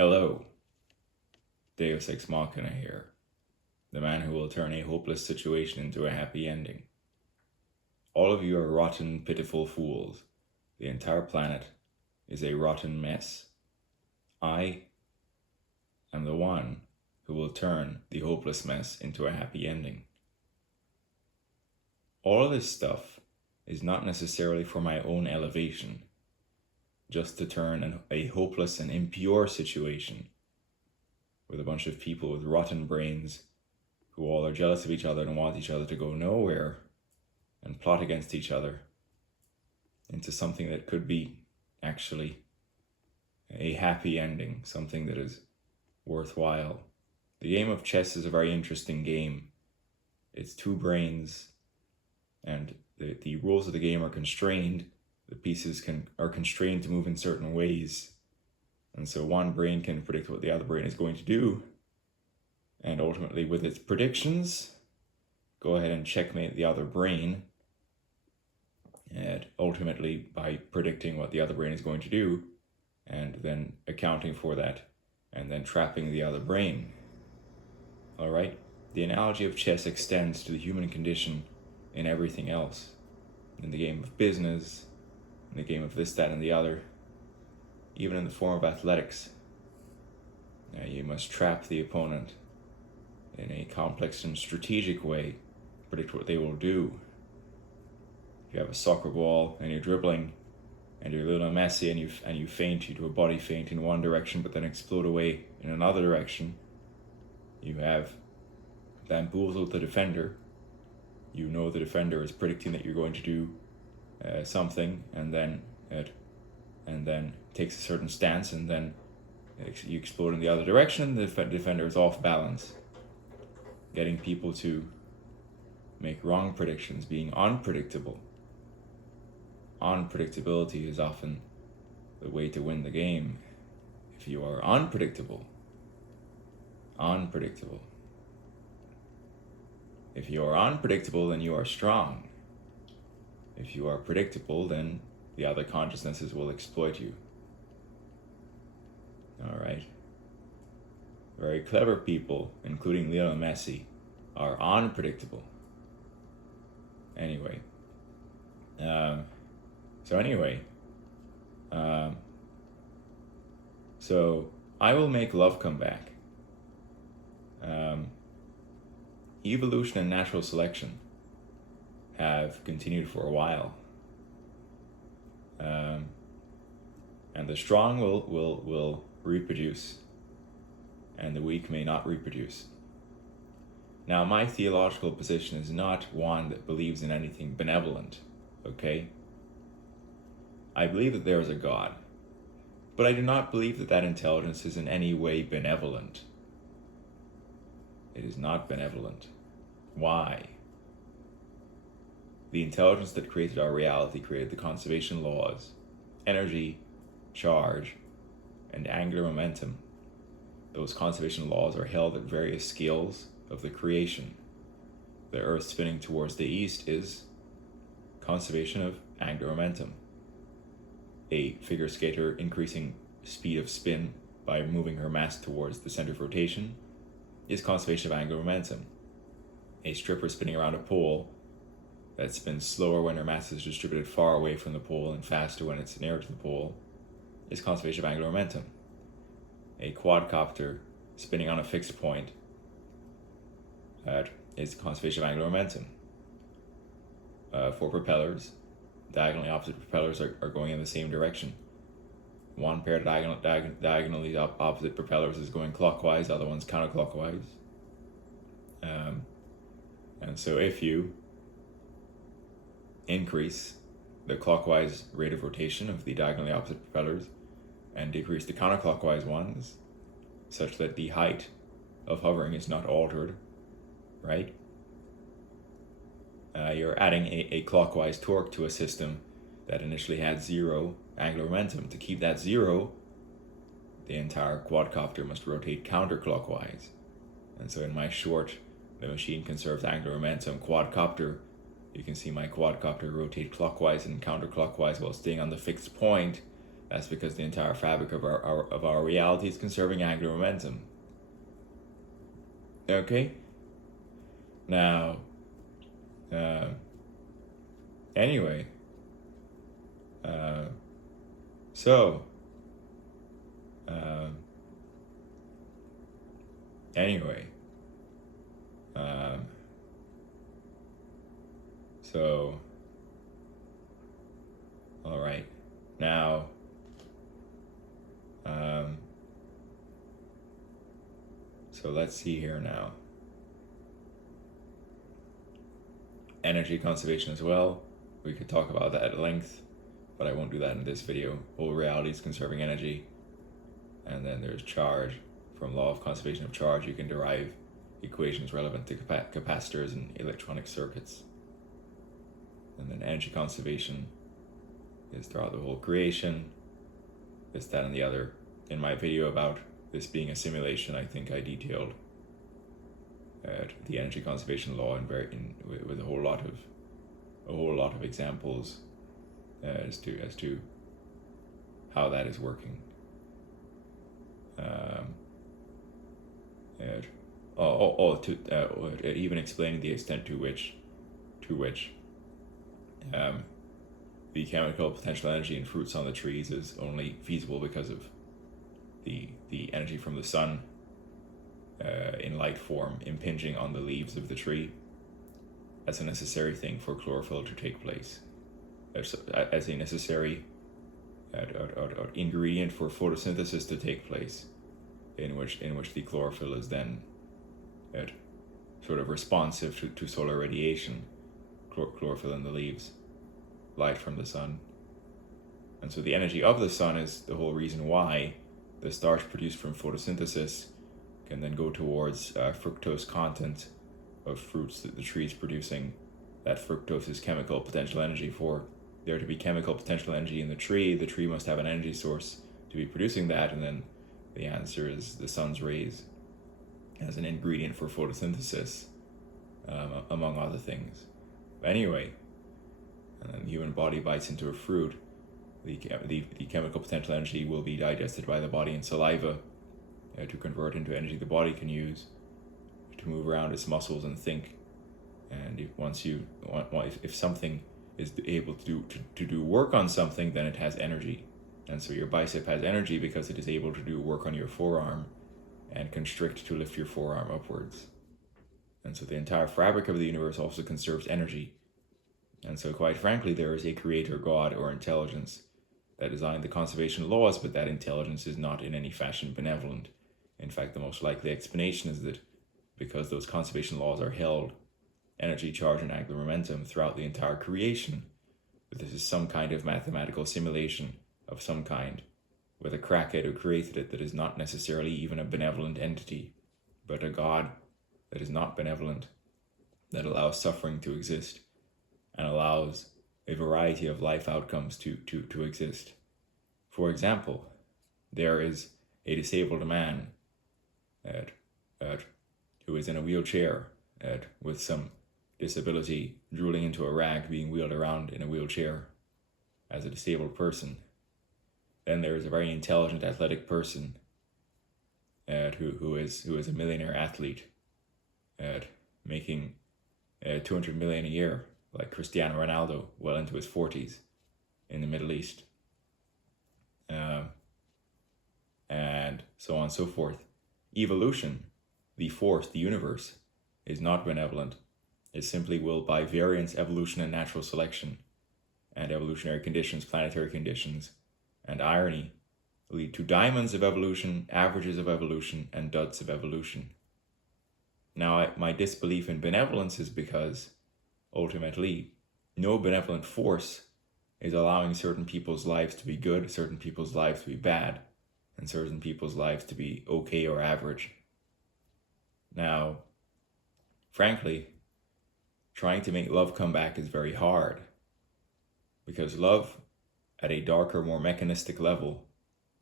Hello, Deus Ex Machina here, the man who will turn a hopeless situation into a happy ending. All of you are rotten, pitiful fools. The entire planet is a rotten mess. I am the one who will turn the hopeless mess into a happy ending. All of this stuff is not necessarily for my own elevation, just to turn a hopeless and impure situation with a bunch of people with rotten brains who all are jealous of each other and want each other to go nowhere and plot against each other into something that could be actually a happy ending, something that is worthwhile. The game of chess is a very interesting game. It's two brains, and the rules of the game are constrained. The pieces are constrained to move in certain ways. And so one brain can predict what the other brain is going to do. And ultimately, with its predictions, go ahead and checkmate the other brain. And ultimately, by predicting what the other brain is going to do, and then accounting for that, and then trapping the other brain. All right? The analogy of chess extends to the human condition in everything else. In the game of business, in the game of this, that, and the other, even in the form of athletics. You must trap the opponent in a complex and strategic way, predict what they will do. If you have a soccer ball and you're dribbling and you're Lionel Messi and you feint, you do a body feint in one direction but then explode away in another direction, you have bamboozled the defender. You know the defender is predicting that you're going to do something, and then takes a certain stance, and then you explode in the other direction. The defender is off balance, getting people to make wrong predictions, being unpredictable. Unpredictability is often the way to win the game. If you are unpredictable. If you are unpredictable, then you are strong. If you are predictable, then the other consciousnesses will exploit you. All right. Very clever people, including Lionel Messi, are unpredictable. Anyway. So I will make love come back. Evolution and natural selection have continued for a while. And the strong will reproduce, and the weak may not reproduce. Now, my theological position is not one that believes in anything benevolent, okay? I believe that there is a God, but I do not believe that that intelligence is in any way benevolent. It is not benevolent. Why? The intelligence that created our reality created the conservation laws, energy, charge, and angular momentum. Those conservation laws are held at various scales of the creation. The Earth spinning towards the east is conservation of angular momentum. A figure skater increasing speed of spin by moving her mass towards the center of rotation is conservation of angular momentum. A stripper spinning around a pole that spins slower when her mass is distributed far away from the pole and faster when it's nearer to the pole is conservation of angular momentum. A quadcopter spinning on a fixed point is conservation of angular momentum. For propellers, diagonally opposite propellers are going in the same direction. One pair of diagonally opposite propellers is going clockwise, the other one's counterclockwise. And so if you increase the clockwise rate of rotation of the diagonally opposite propellers and decrease the counterclockwise ones, such that the height of hovering is not altered, right? You're adding a clockwise torque to a system that initially had zero angular momentum. To keep that zero, the entire quadcopter must rotate counterclockwise. And so in my short, the machine conserves angular momentum quadcopter, you can see my quadcopter rotate clockwise and counterclockwise while staying on the fixed point That's because the entire fabric of our reality is conserving angular momentum. Okay? Now, anyway, so, anyway, so, all right, now, so let's see here now. Energy conservation as well. We could talk about that at length, but I won't do that in this video. Whole reality is conserving energy. And then there's charge. From law of conservation of charge, you can derive equations relevant to capacitors and electronic circuits. And then energy conservation is throughout the whole creation, this, that, and the other. In my video about this being a simulation, I think I detailed the energy conservation law with a whole lot of examples as to how that is working. Even explaining the extent to which the chemical potential energy in fruits on the trees is only feasible because of the energy from the sun in light form impinging on the leaves of the tree as a necessary thing for chlorophyll to take place, as a necessary ingredient for photosynthesis to take place, in which the chlorophyll is then sort of responsive to solar radiation, chlorophyll in the leaves, light from the sun. And so the energy of the sun is the whole reason why the starch produced from photosynthesis can then go towards fructose content of fruits that the tree is producing. That fructose is chemical potential energy. For there to be chemical potential energy in the tree must have an energy source to be producing that, and then the answer is the sun's rays as an ingredient for photosynthesis, among other things. Anyway, and then the human body bites into a fruit, the chemical potential energy will be digested by the body in saliva to convert into energy the body can use to move around its muscles and think. And if something is able to do work on something, then it has energy. And so your bicep has energy because it is able to do work on your forearm and constrict to lift your forearm upwards. And so the entire fabric of the universe also conserves energy. And so quite frankly, there is a creator, God, or intelligence that designed the conservation laws, but that intelligence is not in any fashion benevolent. In fact, the most likely explanation is that because those conservation laws are held, energy, charge, and angular momentum throughout the entire creation, that this is some kind of mathematical simulation of some kind, with a crackhead who created it that is not necessarily even a benevolent entity, but a God that is not benevolent, that allows suffering to exist, and allows a variety of life outcomes to exist. For example, there is a disabled man who is in a wheelchair with some disability, drooling into a rag, being wheeled around in a wheelchair as a disabled person. Then there is a very intelligent, athletic person who is a millionaire athlete, making $200 million a year, like Cristiano Ronaldo, well into his 40s in the Middle East, and so on and so forth. Evolution, the force, the universe, is not benevolent. It simply will, by variance, evolution, and natural selection, and evolutionary conditions, planetary conditions, and irony, lead to diamonds of evolution, averages of evolution, and duds of evolution. Now, my disbelief in benevolence is because, ultimately, no benevolent force is allowing certain people's lives to be good, certain people's lives to be bad, and certain people's lives to be okay or average. Now, frankly, trying to make love come back is very hard, because love, at a darker, more mechanistic level,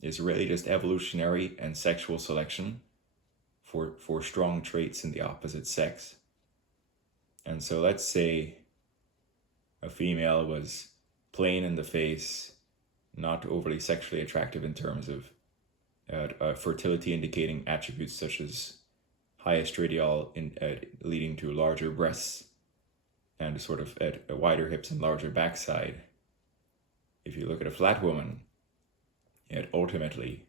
is really just evolutionary and sexual selection for strong traits in the opposite sex. And so let's say a female was plain in the face, not overly sexually attractive in terms of fertility indicating attributes such as high estradiol leading to larger breasts and sort of wider hips and larger backside. If you look at a flat woman, ultimately,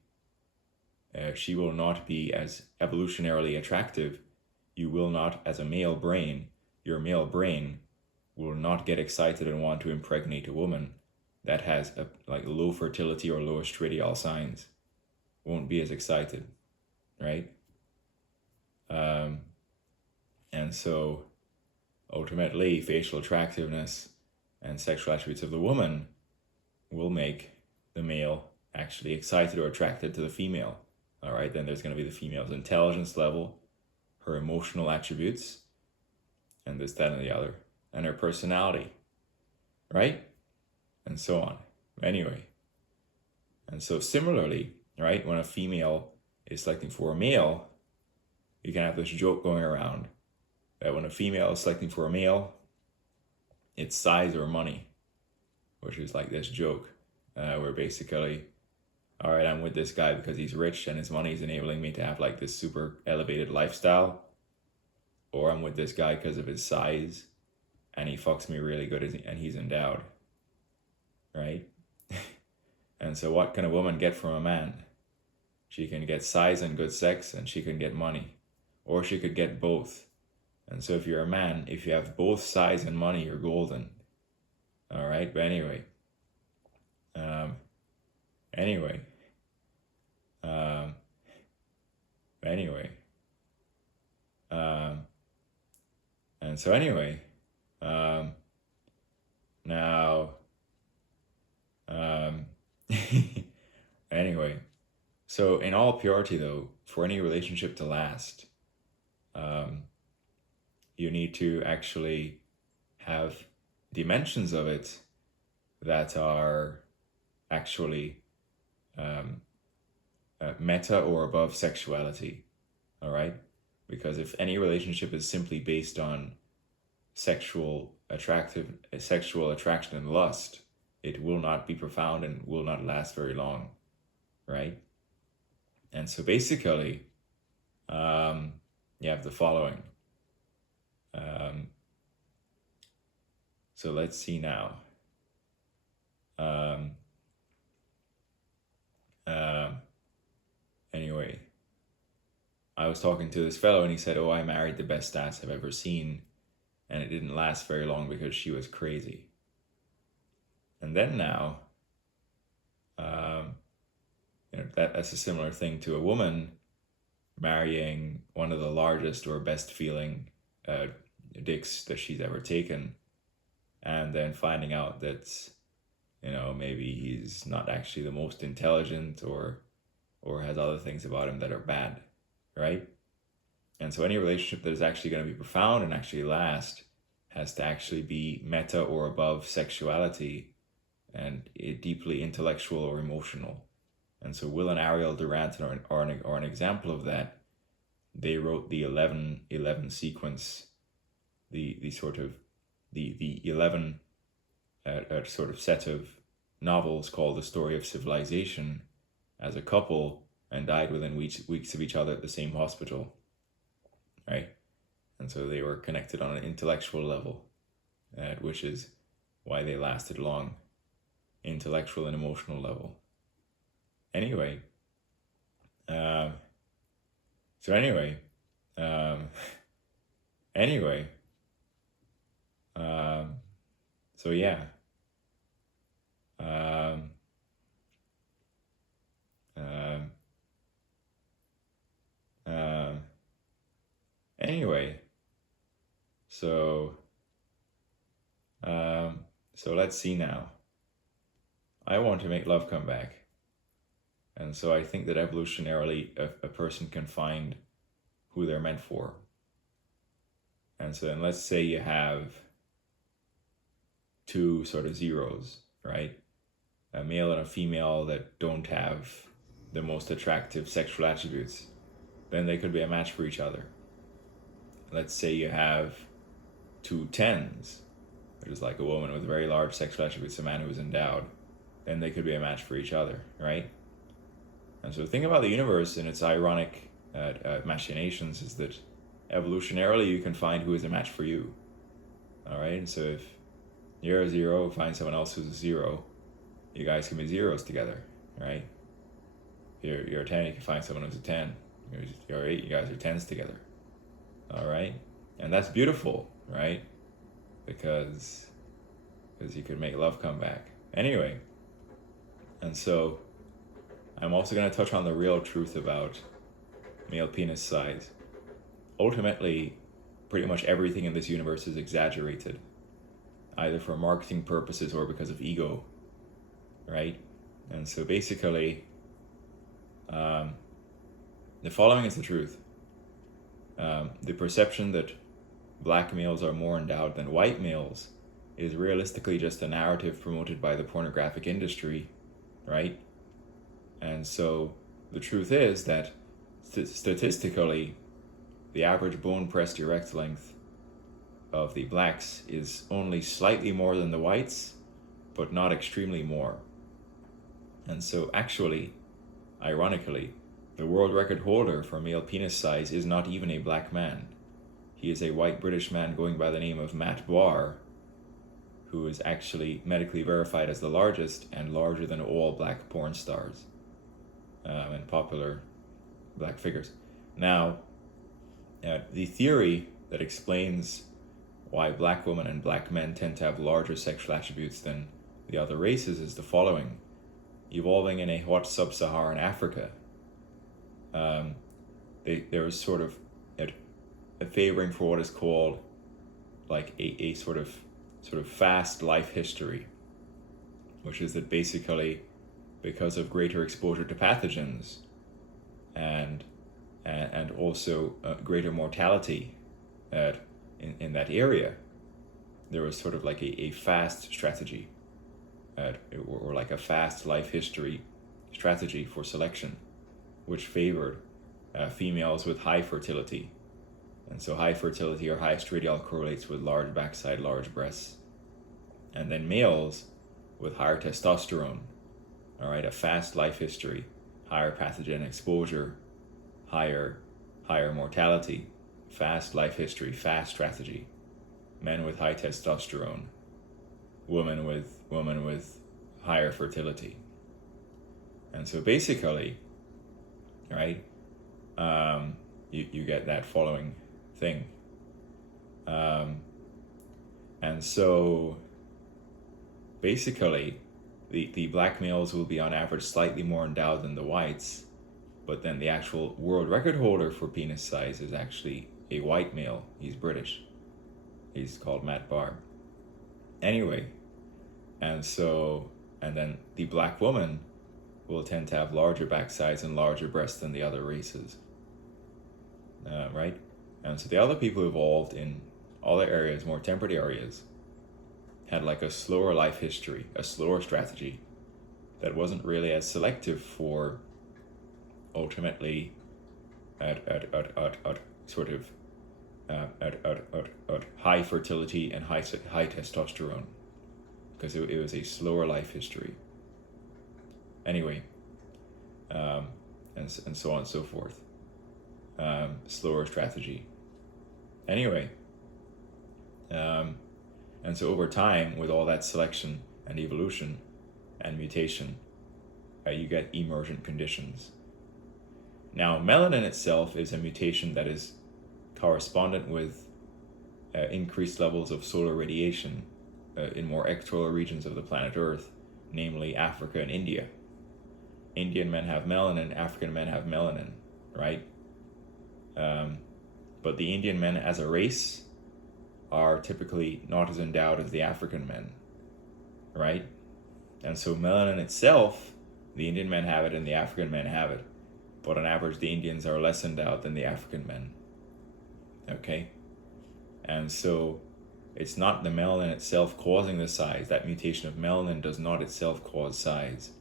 she will not be as evolutionarily attractive. You will not, as a male brain, your male brain will not get excited and want to impregnate a woman that has like low fertility or low estradiol signs. Won't be as excited, right? And so ultimately, facial attractiveness and sexual attributes of the woman will make the male actually excited or attracted to the female. All right, then there's going to be the female's intelligence level, her emotional attributes, and this, that, and the other, and her personality, right? And so on. Anyway, and so similarly, right, when a female is selecting for a male, you can have this joke going around that when a female is selecting for a male, it's size or money, which is like this joke where basically, all right, I'm with this guy because he's rich and his money is enabling me to have like this super elevated lifestyle, or I'm with this guy because of his size and he fucks me really good and he's endowed, right? And so what can a woman get from a man? She can get size and good sex, and she can get money, or she could get both. And so if you're a man, if you have both size and money, you're golden. All right, but anyway, and so anyway, now, anyway, so in all purity though, for any relationship to last, you need to actually have dimensions of it that are actually meta or above sexuality, all right? Because if any relationship is simply based on sexual attraction and lust, it will not be profound and will not last very long, right? And so basically, you have the following. So let's see now. Anyway, I was talking to this fellow and he said, oh, I married the best ass I've ever seen, and it didn't last very long because she was crazy. And then now, that's a similar thing to a woman marrying one of the largest or best feeling dicks that she's ever taken, and then finding out that, maybe he's not actually the most intelligent or has other things about him that are bad, right? And so any relationship that is actually going to be profound and actually last has to actually be meta or above sexuality and deeply intellectual or emotional. And so Will and Ariel Durant are an example of that. They wrote the 11 sequence, the sort of the 11 sort of set of novels called The Story of Civilization as a couple, and died within weeks of each other at the same hospital, right? And so they were connected on an intellectual level, which is why they lasted long, intellectual and emotional level. Anyway, so yeah. So let's see now. I want to make love come back. And so I think that evolutionarily a person can find who they're meant for. And so then let's say you have two sort of zeros, right? A male and a female that don't have the most attractive sexual attributes. Then they could be a match for each other. Let's say you have two 10s, which is like a woman with very large sexual attributes, a man who is endowed. then they could be a match for each other, right? And so the thing about the universe and its ironic machinations is that evolutionarily you can find who is a match for you. All right, and so if you're a 0, find someone else who's a 0, you guys can be zeros together, right? You're a 10, you can find someone who's a 10. You're 8, you guys are 10s together. All right, and that's beautiful, right? Because you could make love come back. Anyway, and so I'm also going to touch on the real truth about male penis size. Ultimately, pretty much everything in this universe is exaggerated, either for marketing purposes or because of ego, right? And so basically, the following is the truth. The perception that black males are more endowed than white males is realistically just a narrative promoted by the pornographic industry, right? And so the truth is that statistically, the average bone pressed erect length of the blacks is only slightly more than the whites, but not extremely more. And so actually, ironically, the world record holder for male penis size is not even a black man. He is a white British man going by the name of Matt Barr, who is actually medically verified as the largest and larger than all black porn stars and popular black figures. Now, the theory that explains why black women and black men tend to have larger sexual attributes than the other races is the following. Evolving in a hot sub-Saharan Africa, there is sort of a favoring for what is called like a sort of fast life history, which is that basically because of greater exposure to pathogens and also greater mortality in that area, there was sort of like a fast strategy or like a fast life history strategy for selection, which favored females with high fertility. And so high fertility or high estradiol correlates with large backside, large breasts. And then males with higher testosterone, all right, a fast life history, higher pathogen exposure, higher mortality, fast life history, fast strategy. Men with high testosterone, women with higher fertility. And so basically, right, you get that following thing. And so basically the black males will be on average slightly more endowed than the whites, but then the actual world record holder for penis size is actually a white male. He's British. He's called Matt Barr. Anyway, and then the black woman will tend to have larger backsides and larger breasts than the other races, right? And so the other people who evolved in other areas, more temperate areas, had like a slower life history, a slower strategy that wasn't really as selective for ultimately at high fertility and high testosterone, because it was a slower life history. Anyway, and so on and so forth. Slower strategy. Anyway, and so over time, with all that selection and evolution and mutation, you get emergent conditions. Now, melanin itself is a mutation that is correspondent with increased levels of solar radiation in more equatorial regions of the planet Earth, namely Africa and India. Indian men have melanin, African men have melanin, right? But the Indian men as a race are typically not as endowed as the African men, right? And so melanin itself, the Indian men have it and the African men have it, but on average the Indians are less endowed than the African men, okay? And so it's not the melanin itself causing the size. That mutation of melanin does not itself cause size.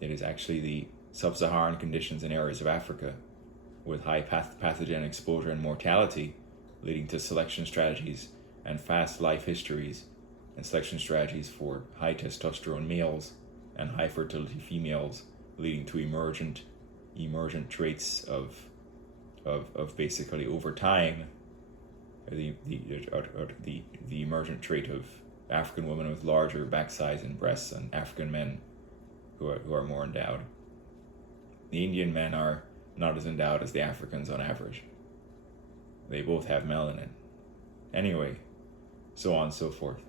It is actually the sub-Saharan conditions in areas of Africa with high pathogen exposure and mortality, leading to selection strategies and fast life histories and selection strategies for high testosterone males and high fertility females, leading to emergent traits of basically over time the emergent trait of African women with larger back size and breasts, and African men who are more endowed. The Indian men are not as endowed as the Africans on average. They both have melanin. Anyway, so on and so forth.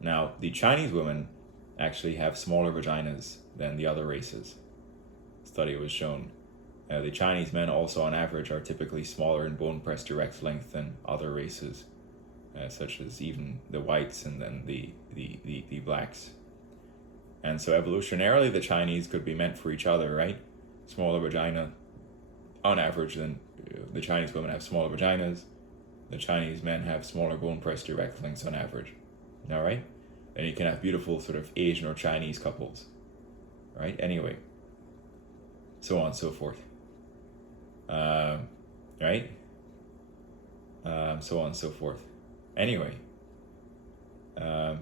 Now, the Chinese women actually have smaller vaginas than the other races. Study was shown. The Chinese men also on average are typically smaller in bone pressed erect length than other races, such as even the whites and then the blacks. And so evolutionarily the Chinese could be meant for each other, right? Smaller vagina on average than the Chinese women have smaller vaginas. The Chinese men have smaller bone pressed erect lengths on average. All right? Then you can have beautiful sort of Asian or Chinese couples, right? Anyway, so on and so forth. Right? So on and so forth. Anyway, and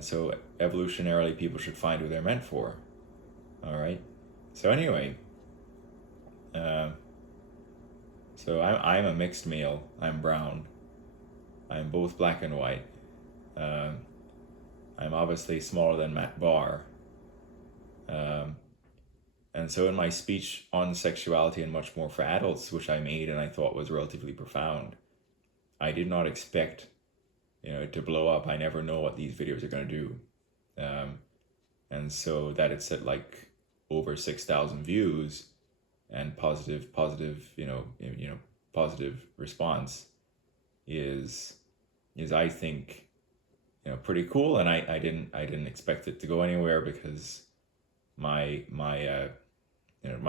so evolutionarily people should find who they're meant for. All right? So anyway, so I'm a mixed male. I'm brown. I'm both black and white. I'm obviously smaller than Matt Barr. And so in my speech on sexuality and much more for adults, which I made and I thought was relatively profound, I did not expect, it to blow up. I never know what these videos are going to do. And so that it's at like over 6,000 views and positive, positive response is I think, pretty cool. And I didn't expect it to go anywhere because my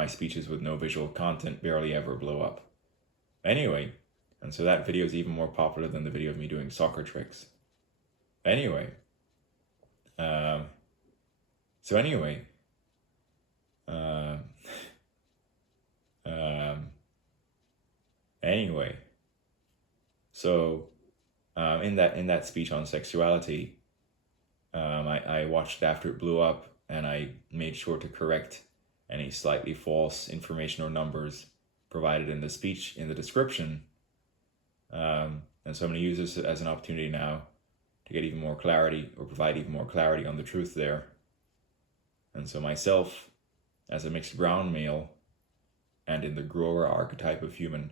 speeches with no visual content barely ever blow up. Anyway, and so that video is even more popular than the video of me doing soccer tricks. Anyway, in that speech on sexuality, I watched it after it blew up, and I made sure to correct any slightly false information or numbers provided in the speech in the description. And so I'm going to use this as an opportunity now to get even more clarity, or provide even more clarity on the truth there. And so myself, as a mixed brown male, and in the grower archetype of human,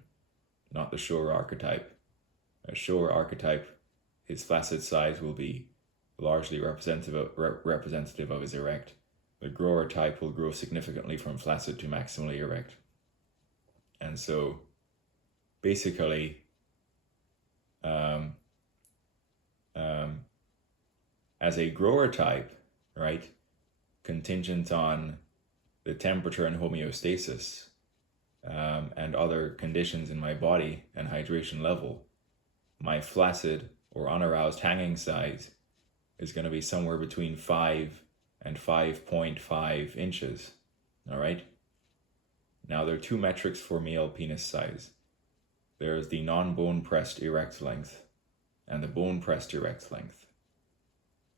not the shower archetype. A shower archetype, his flaccid size will be largely representative of his erect. The grower type will grow significantly from flaccid to maximally erect. And so basically, as a grower type, right, contingent on the temperature and homeostasis, and other conditions in my body and hydration level, my flaccid or unaroused hanging size is going to be somewhere between 5 and 5.5 inches. All right. Now there are two metrics for male penis size. There's the non-bone pressed erect length and the bone pressed erect length.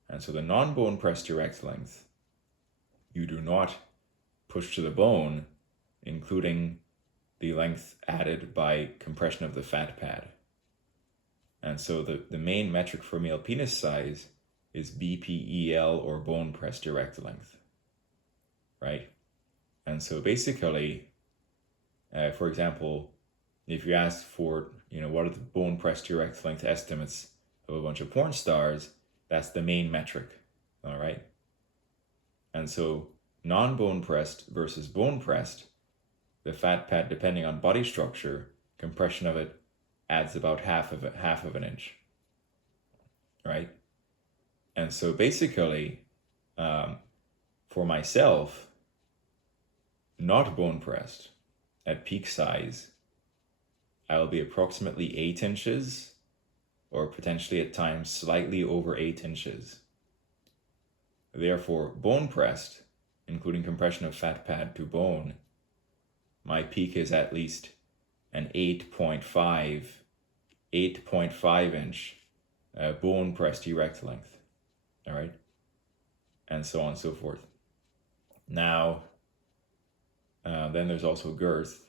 And so the non-bone pressed erect length, you do not push to the bone, including the length added by compression of the fat pad. And so the main metric for male penis size is BPEL, or bone pressed erect length, right? And so basically, for example, if you ask for, what are the bone pressed erect length estimates of a bunch of porn stars, that's the main metric, all right? And so non-bone pressed versus bone pressed, the fat pad, depending on body structure, compression of it adds about half of an inch, right? And so basically, for myself, not bone pressed, at peak size, I'll be approximately 8 inches, or potentially at times slightly over 8 inches. Therefore, bone pressed, including compression of fat pad to bone, my peak is at least an 8.5 inch bone pressed erect length. All right. and so on and so forth. Now, then there's also girth.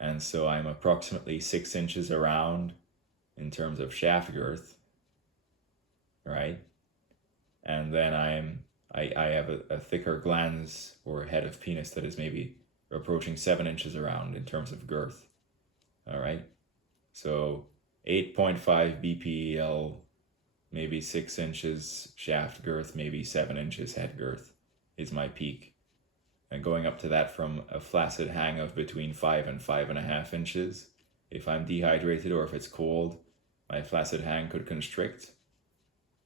And so I'm approximately 6 inches around in terms of shaft girth, right? And then I have a thicker glans or head of penis that is maybe approaching 7 inches around in terms of girth. All right. So 8.5 BPL, maybe 6 inches shaft girth, maybe 7 inches head girth is my peak. And going up to that from a flaccid hang of between 5 and 5.5 inches. If I'm dehydrated or if it's cold, my flaccid hang could constrict,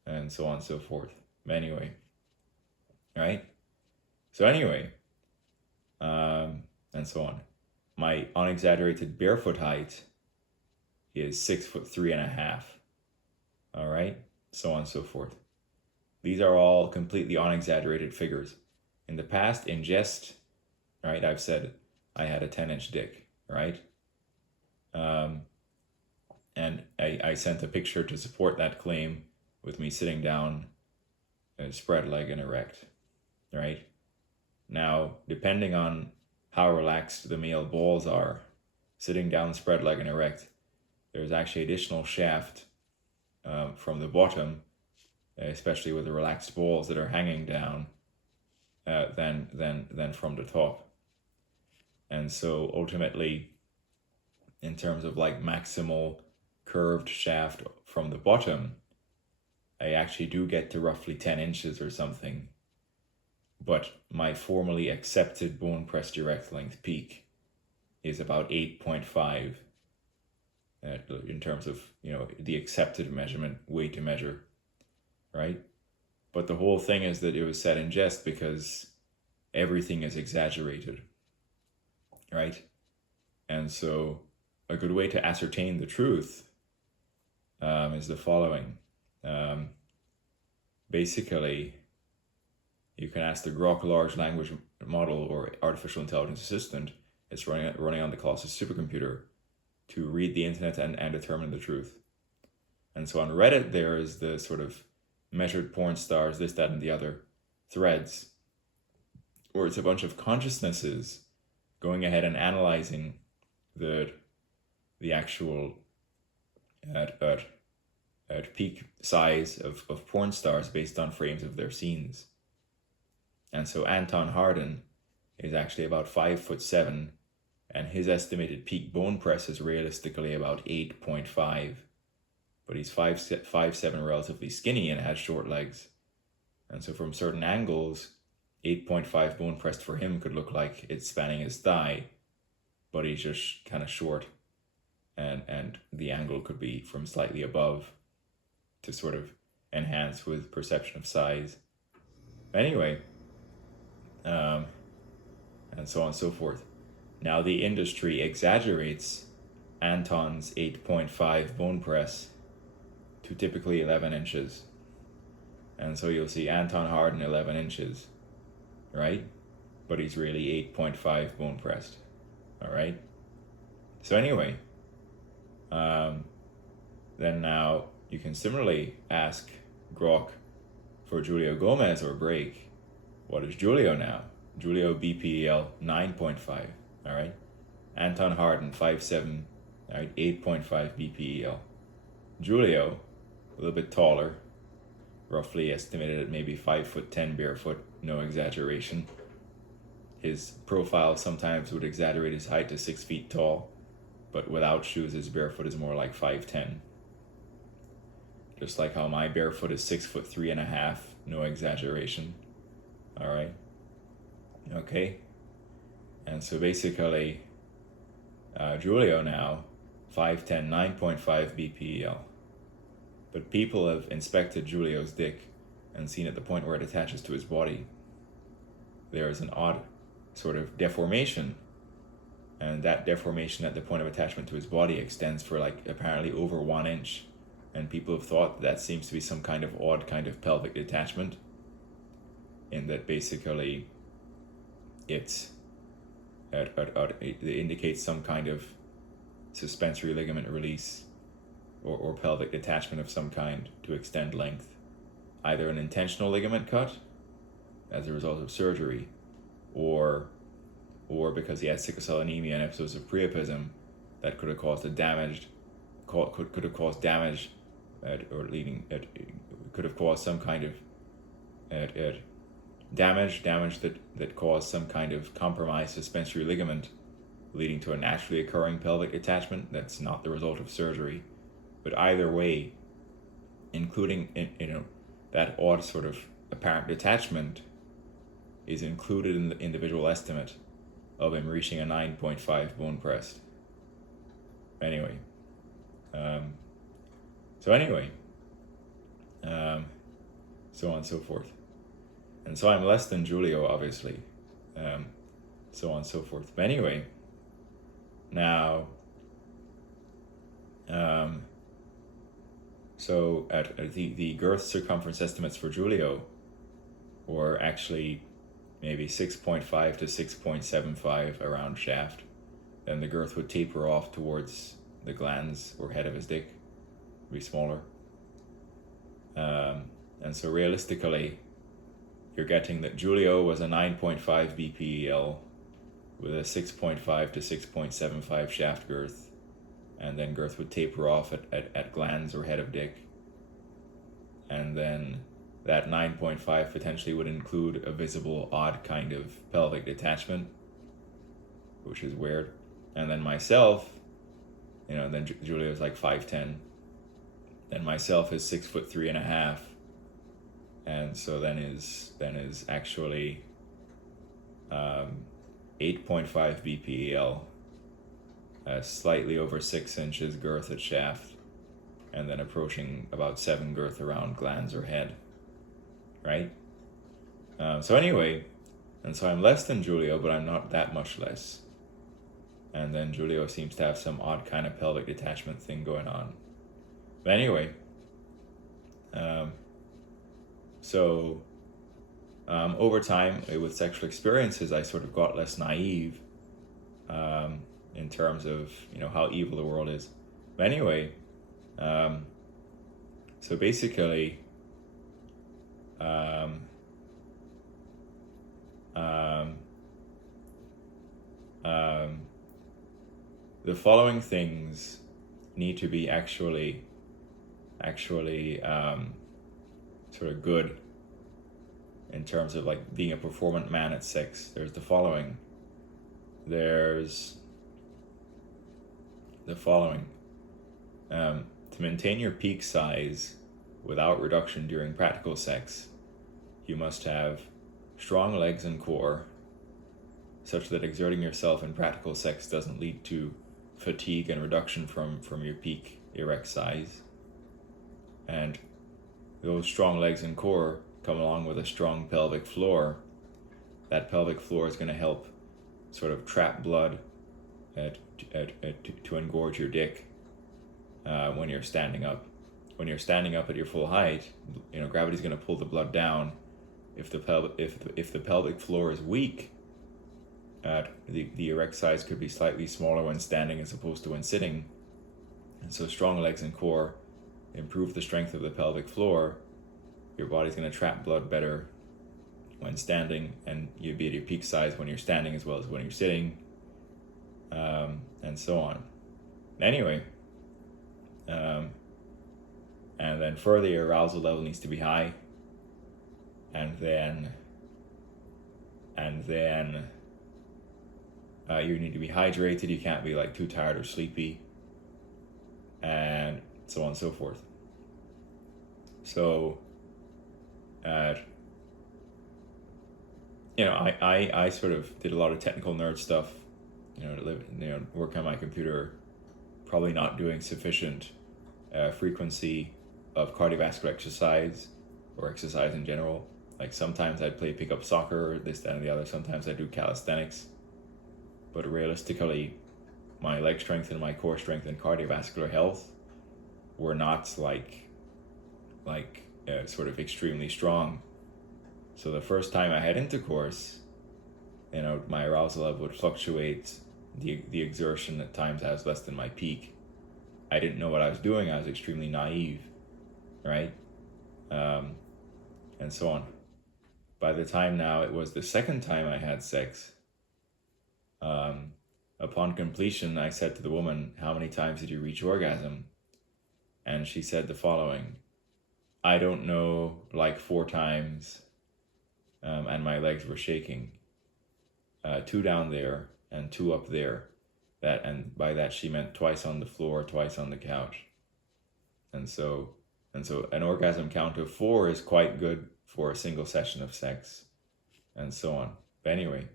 and so on and so forth. But anyway, right? So anyway, and so on. My unexaggerated barefoot height is 6'3.5". All right, so on and so forth. These are all completely unexaggerated figures. In the past, in jest, right, I've said I had a 10-inch dick, right? And I sent a picture to support that claim with me sitting down, spread leg and erect, right? Now, depending on how relaxed the male balls are, sitting down, spread leg and erect, there's actually additional shaft from the bottom, especially with the relaxed balls that are hanging down, than from the top. And so ultimately, in terms of like maximal curved shaft from the bottom, I actually do get to roughly 10 inches or something. But my formally accepted bone press direct length peak is about 8.5 in terms of, the accepted measurement way to measure, right? But the whole thing is that it was said in jest because everything is exaggerated, right? And so a good way to ascertain the truth is the following. Basically, you can ask the Grok large language model or artificial intelligence assistant. It's running on the Colossus supercomputer to read the internet and determine the truth. And so on Reddit, there is the sort of measured porn stars, this, that, and the other threads, where it's a bunch of consciousnesses going ahead and analyzing the actual at peak size of porn stars based on frames of their scenes. And so Anton Hardin is actually about 5'7", and his estimated peak bone press is realistically about 8.5. But he's 5'7", relatively skinny, and has short legs. And so from certain angles, 8.5 bone pressed for him could look like it's spanning his thigh, but he's just kind of short, and the angle could be from slightly above to sort of enhance with perception of size. Anyway, and so on and so forth. Now the industry exaggerates Anton's 8.5 bone press to typically 11 inches. And so you'll see Anton Hardin 11 inches, right? But he's really 8.5 bone pressed, all right? So anyway, then now you can similarly ask Grok for Julio Gomez or Break. What is Julio now? Julio BPEL 9.5, all right? Anton Hardin 5'7", all right, 8.5 BPEL. Julio, a little bit taller, roughly estimated at maybe 5'10" barefoot, no exaggeration. His profile sometimes would exaggerate his height to 6 feet tall, but without shoes, his barefoot is more like 5'10". Just like how my barefoot is 6'3.5", no exaggeration. All right. Okay. And so basically, Julio now, 5'10", 9.5 BPEL. But people have inspected Julio's dick and seen at the point where it attaches to his body, there is an odd sort of deformation. And that deformation at the point of attachment to his body extends for like apparently over 1 inch. And people have thought that seems to be some kind of odd kind of pelvic detachment, in that basically it indicates some kind of suspensory ligament release or pelvic detachment of some kind to extend length. Either an intentional ligament cut as a result of surgery, or because he had sickle cell anemia and episodes of priapism that could have caused could have caused damage, could have caused some kind of damage that caused some kind of compromised suspensory ligament, leading to a naturally occurring pelvic detachment that's not the result of surgery. But either way, including that odd sort of apparent detachment is included in the individual estimate of him reaching a 9.5 bone pressed. Anyway, so on and so forth. And so I'm less than Julio, obviously, so on and so forth. But anyway, now, so at the girth circumference estimates for Julio were actually maybe 6.5 to 6.75 around shaft. Then the girth would taper off towards the glands or head of his dick, be smaller. And so realistically, you're getting that Julio was a 9.5 BPEL with a 6.5 to 6.75 shaft girth, and then girth would taper off at glands or head of dick. And then that 9.5 potentially would include a visible odd kind of pelvic detachment, which is weird. And then myself, then Julio's like 5'10". Then myself is 6'3.5". And so then is actually 8.5 BPEL, slightly over 6 inches girth at shaft, and then approaching about 7 girth around glands or head, right? So anyway, and so I'm less than Julio, but I'm not that much less. And then Julio seems to have some odd kind of pelvic detachment thing going on. But anyway, over time with sexual experiences, I sort of got less naive in terms of how evil the world is. But anyway, so basically, the following things need to be actually sort of good in terms of like being a performant man at sex. There's the following. To maintain your peak size without reduction during practical sex, you must have strong legs and core, such that exerting yourself in practical sex doesn't lead to fatigue and reduction from your peak erect size. And those strong legs and core come along with a strong pelvic floor. That pelvic floor is going to help sort of trap blood to engorge your dick when you're standing up. When you're standing up at your full height, gravity's going to pull the blood down. If the pelvic floor is weak, the erect size could be slightly smaller when standing as opposed to when sitting. And so strong legs and core improve the strength of the pelvic floor. Your body's going to trap blood better when standing, and you'll be at your peak size when you're standing as well as when you're sitting, and so on. Anyway, and then further, your arousal level needs to be high, and then you need to be hydrated. You can't be like too tired or sleepy, and so on and so forth. So, I sort of did a lot of technical nerd stuff, work on my computer, probably not doing sufficient frequency of cardiovascular exercise or exercise in general. Like sometimes I'd play pickup soccer, this, that, and the other. Sometimes I do calisthenics. But realistically, my leg strength and my core strength and cardiovascular health were not sort of extremely strong. So the first time I had intercourse, my arousal level would fluctuate. The exertion at times I was less than my peak. I didn't know what I was doing. I was extremely naive, right? And so on. by the time now it was the second time I had sex, upon completion, I said to the woman, "How many times did you reach orgasm?" And she said the following: "I don't know, like 4 times, and my legs were shaking. 2 down there and 2 up there." And by that she meant twice on the floor, twice on the couch. And so an orgasm count of 4 is quite good for a single session of sex, and so on. But anyway,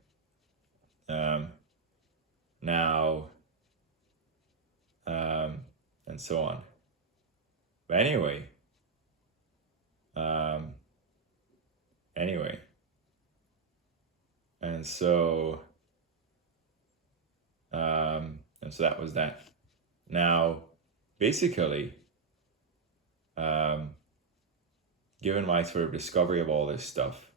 now, and so on. But anyway, and so that was that. Now, basically, given my sort of discovery of all this stuff,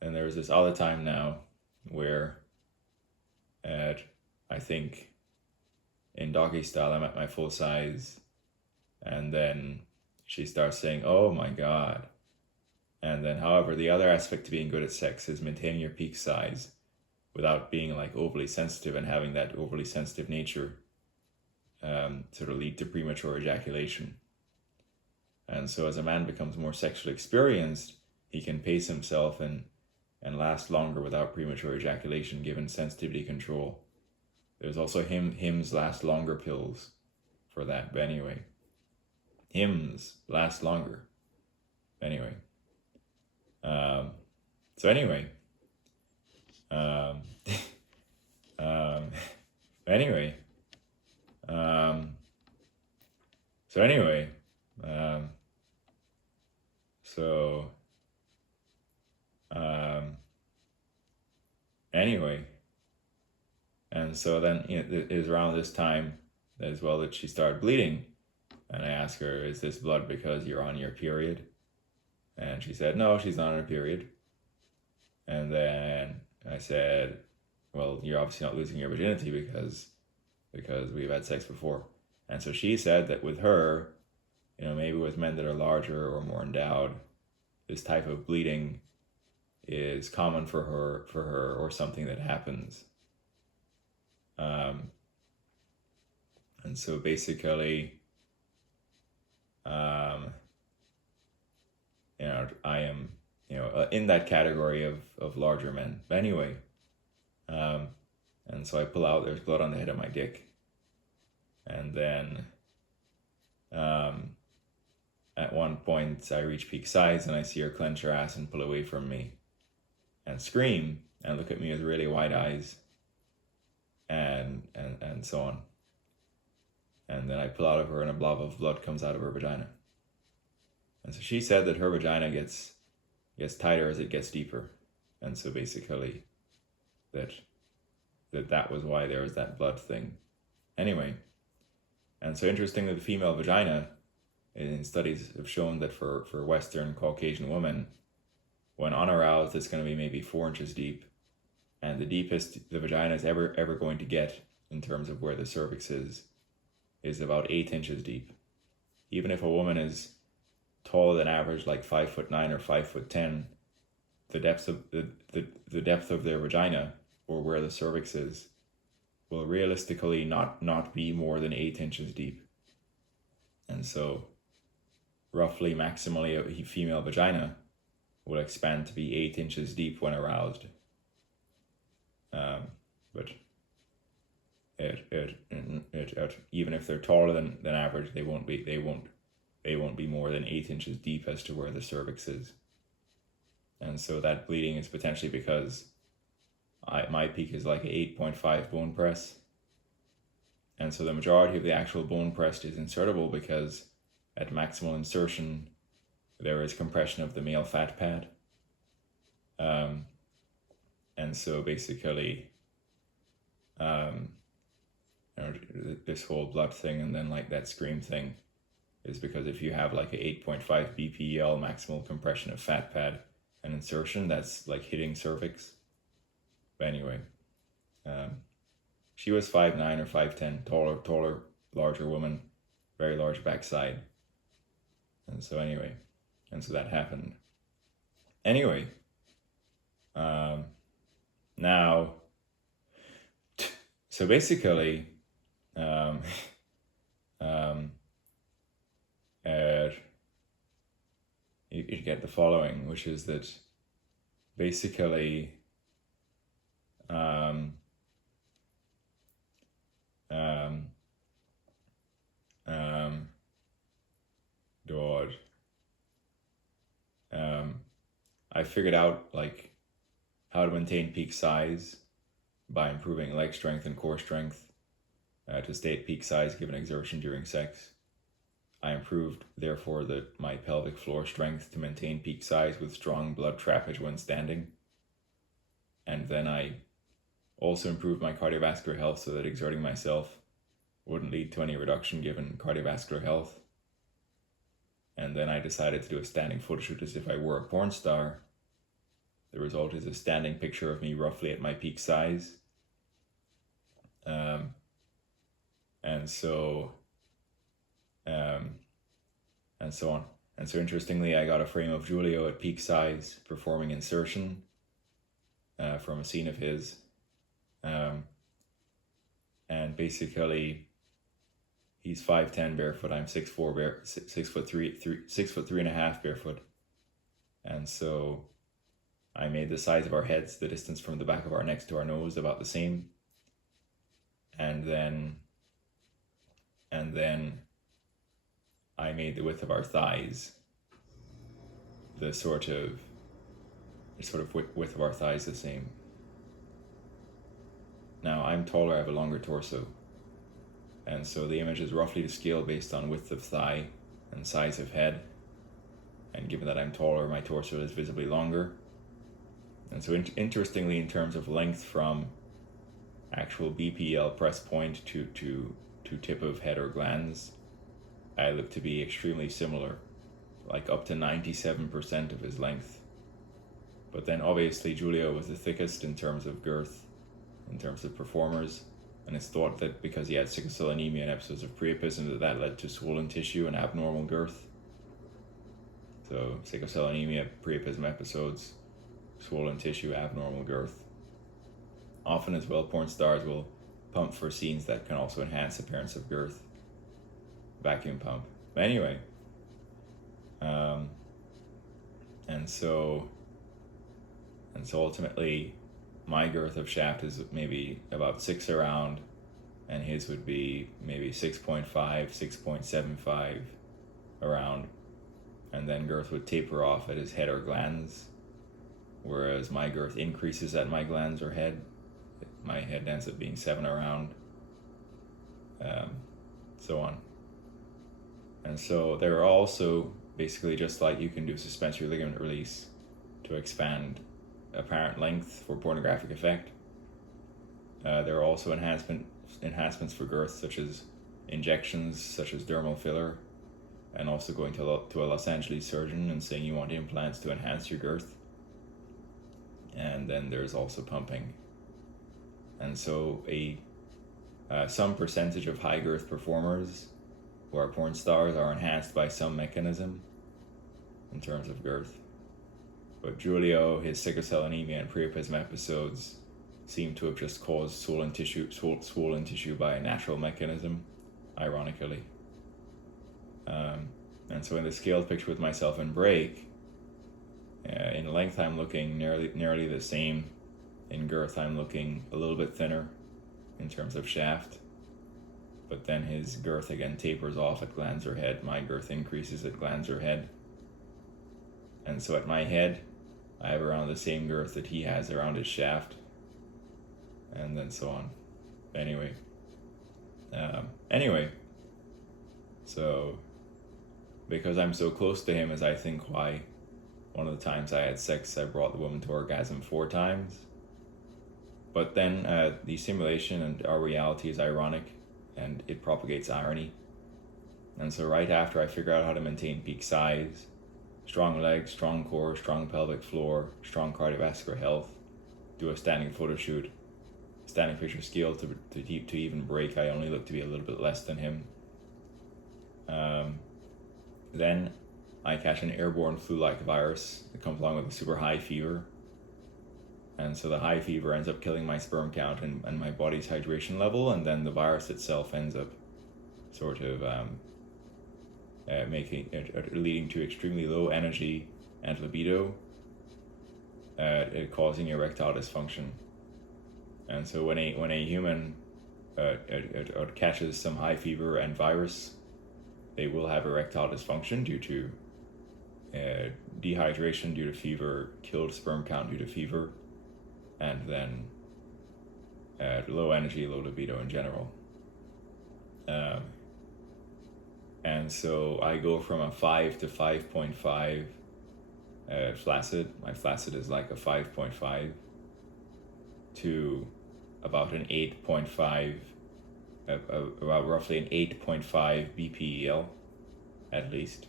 and there was this other time now where I think in doggy style I'm at my full size, and then she starts saying, "Oh my God." And then, however, the other aspect to being good at sex is maintaining your peak size without being like overly sensitive and having that overly sensitive nature sort of lead to premature ejaculation. And so as a man becomes more sexually experienced, he can pace himself and last longer without premature ejaculation given sensitivity control. There's also Hims last longer pills for that. But anyway, Hims last longer. Anyway. So anyway. Anyway. So anyway. Anyway, and so then it is around this time as well that she started bleeding, and I asked her, "Is this blood because you're on your period?" And she said, "No, she's not on her period." And then I said, "Well, you're obviously not losing your virginity because we've had sex before." And so she said that with her, maybe with men that are larger or more endowed, this type of bleeding is common for her or something that happens. And so basically, I am, in that category of larger men. But anyway, and so I pull out, there's blood on the head of my dick. And then, at one point I reach peak size and I see her clench her ass and pull away from me and scream and look at me with really wide eyes and so on. And then I pull out of her and a blob of blood comes out of her vagina. And so she said that her vagina gets tighter as it gets deeper. And so basically that was why there was that blood thing. Anyway, and so interestingly, the female vagina in studies have shown that for Western Caucasian women, when unaroused, it's going to be maybe 4 inches deep. And the deepest the vagina is ever going to get in terms of where the cervix is about 8 inches deep. Even if a woman is taller than average, like 5'9" or 5'10", the depth of their vagina, or where the cervix is, will realistically not be more than 8 inches deep. And so roughly maximally a female vagina will expand to be 8 inches deep when aroused. But even if they're taller than average, they won't be more than 8 inches deep as to where the cervix is. And so that bleeding is potentially because my peak is like an 8.5 bone press. And so the majority of the actual bone pressed is insertable because at maximal insertion, there is compression of the male fat pad. And so basically, this whole blood thing and then like that scream thing is because if you have like a 8.5 BPL maximal compression of fat pad and insertion, that's like hitting cervix. But anyway, she was 5'9" or 5'10", taller, larger woman, very large backside. And so that happened. Anyway, Now, so basically, um, um, uh, you get the following, which is that basically, um, um, um, God, I figured out like how to maintain peak size by improving leg strength and core strength to stay at peak size given exertion during sex. I improved, therefore, my pelvic floor strength to maintain peak size with strong blood trappage when standing. And then I also improved my cardiovascular health so that exerting myself wouldn't lead to any reduction given cardiovascular health. And then I decided to do a standing photo shoot as if I were a porn star. The result is a standing picture of me roughly at my peak size. And so on. And so interestingly, I got a frame of Giulio at peak size performing insertion from a scene of his. And basically, he's 5'10" barefoot. I'm 6'4", 6'3.5" barefoot. And so I made the size of our heads, the distance from the back of our necks to our nose, about the same. And then I made the width of our thighs, the sort of width of our thighs the same. Now I'm taller, I have a longer torso. And so the image is roughly to scale based on width of thigh and size of head. And given that I'm taller, my torso is visibly longer. And so interestingly, in terms of length from actual BPL press point to tip of head or glans, I look to be extremely similar, like up to 97% of his length. But then obviously Giulio was the thickest in terms of girth, in terms of performers, and it's thought that because he had sickle cell anemia and episodes of priapism that led to swollen tissue and abnormal girth. So sickle cell anemia, priapism episodes, swollen tissue, abnormal girth. Often as well, porn stars will pump for scenes that can also enhance appearance of girth. Vacuum pump. But anyway, and so ultimately, my girth of shaft is maybe about 6 around, and his would be maybe 6.5, 6.75 around, and then girth would taper off at his head or glans, whereas my girth increases at my glans or head. My head ends up being 7 around, so on. And so there are also, basically just like you can do suspensory ligament release to expand apparent length for pornographic effect, there are also enhancements for girth, such as injections, such as dermal filler, and also going to a Los Angeles surgeon and saying you want implants to enhance your girth. And then there's also pumping. And so some percentage of high girth performers who are porn stars are enhanced by some mechanism in terms of girth. But Giulio, his sickle cell anemia and priapism episodes seem to have just caused swollen tissue by a natural mechanism, ironically. And so in the scaled picture with myself and Break, in length I'm looking nearly the same. In girth I'm looking a little bit thinner in terms of shaft. But then his girth again tapers off at glans or head. My girth increases at glans or head. And so at my head, I have around the same girth that he has around his shaft. And then so on. Anyway. So because I'm so close to him is I think why one of the times I had sex I brought the woman to orgasm 4 times. But then the simulation and our reality is ironic, and it propagates irony. And so right after I figure out how to maintain peak size, strong legs, strong core, strong pelvic floor, strong cardiovascular health, do a standing photo shoot, standing picture scale to even Break, I only look to be a little bit less than him. Then I catch an airborne flu-like virus that comes along with a super high fever. And so the high fever ends up killing my sperm count and my body's hydration level, and then the virus itself ends up sort of leading to extremely low energy and libido, causing erectile dysfunction. And so when a human catches some high fever and virus, they will have erectile dysfunction due to dehydration due to fever, killed sperm count due to fever, and then low energy, low libido in general. And so I go from a 5 to 5.5 flaccid. My flaccid is like a 5.5 to about an 8.5, about roughly an 8.5 BPEL at least.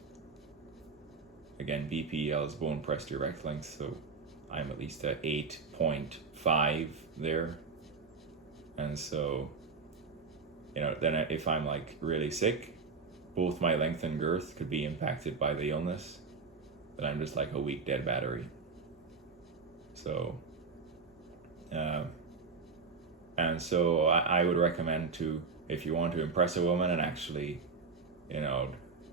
Again, BPEL is bone pressed erect length, so I'm at least at 8.5 there. And so, then if I'm like really sick, both my length and girth could be impacted by the illness, then I'm just like a weak dead battery. So, and so I would recommend to, if you want to impress a woman and actually,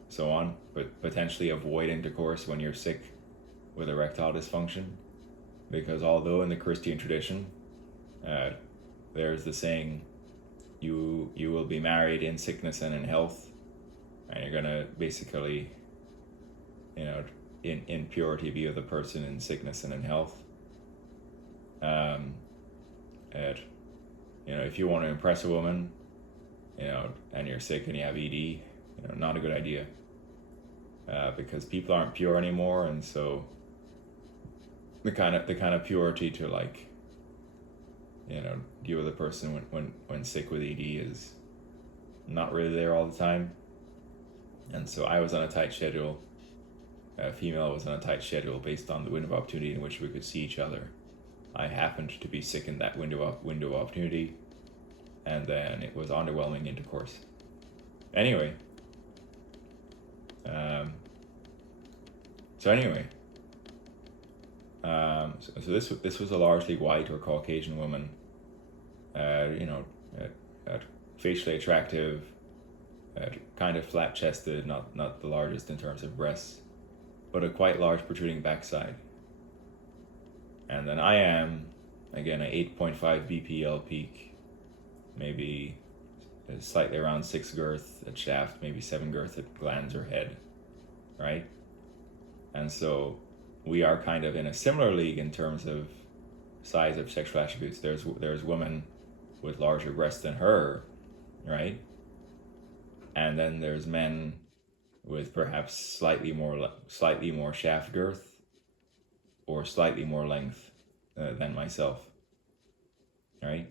so on, but potentially avoid intercourse when you're sick with erectile dysfunction, because although in the Christian tradition, there's the saying, you will be married in sickness and in health, and you're gonna basically, in purity be with a person in sickness and in health. If you want to impress a woman, and you're sick and you have ED, not a good idea. Because people aren't pure anymore, and so the kind of purity to like, deal with a person when sick with ED is not really there all the time. And so I was on a tight schedule. A female was on a tight schedule based on the window of opportunity in which we could see each other. I happened to be sick in that window of opportunity, and then it was underwhelming intercourse. Anyway. So this was a largely white or Caucasian woman, facially attractive, kind of flat chested, not the largest in terms of breasts, but a quite large protruding backside. And then I am, again, an 8.5 BPL peak, maybe slightly around 6 girth at shaft, maybe 7 girth at glans or head, right? And so we are kind of in a similar league in terms of size of sexual attributes. There's women with larger breasts than her, right? And then there's men with perhaps slightly more shaft girth or slightly more length than myself, right?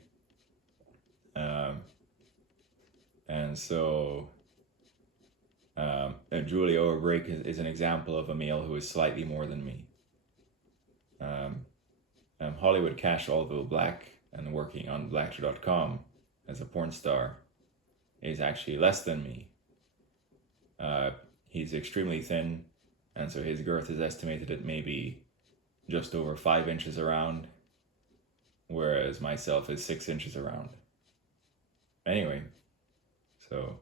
And so Julio O'Brake is an example of a male who is slightly more than me. Hollywood Cash, although black and working on Blackter.com as a porn star, is actually less than me. He's extremely thin, and so his girth is estimated at maybe just over 5 inches around, whereas myself is 6 inches around. Anyway, so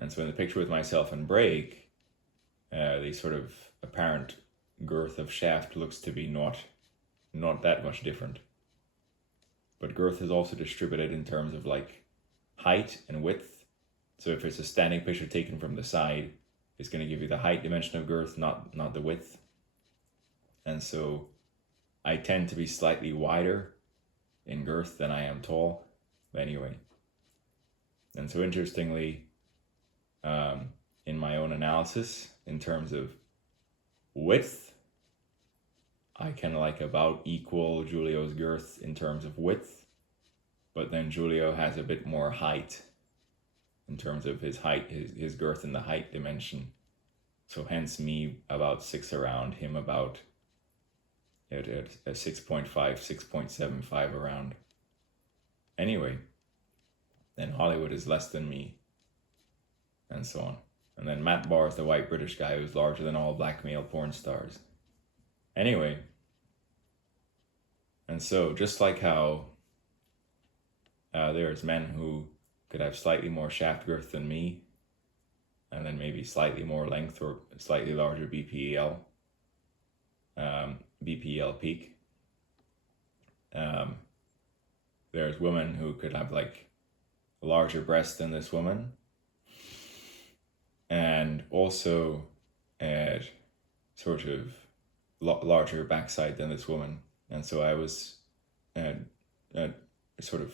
in the picture with myself and Brake, the sort of apparent girth of shaft looks to be not that much different. But girth is also distributed in terms of like height and width. So if it's a standing picture taken from the side, it's going to give you the height dimension of girth, not the width. And so I tend to be slightly wider in girth than I am tall. But anyway. And so interestingly, in my own analysis, in terms of width, I can like about equal Julio's girth in terms of width, but then Julio has a bit more height in terms of his height, his girth in the height dimension. So hence me about 6 around, him about at a 6.5, 6.75 around. Anyway, then Hollywood is less than me, and so on. And then Matt Barr is the white British guy who's larger than all black male porn stars. Anyway, And so, just like how there's men who could have slightly more shaft girth than me, and then maybe slightly more length or slightly larger BPL peak. There's women who could have like a larger breast than this woman, and also sort of larger backside than this woman. And so I was sort of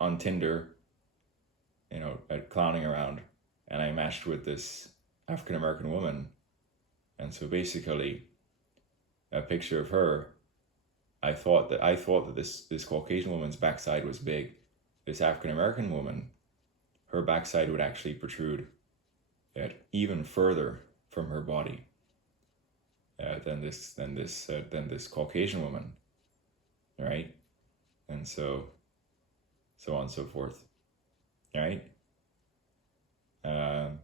on Tinder, clowning around, and I matched with this African American woman. And so basically, a picture of her, I thought that this Caucasian woman's backside was big. This African American woman, her backside would actually protrude even further from her body than this Caucasian woman, right? And so on and so forth, right? And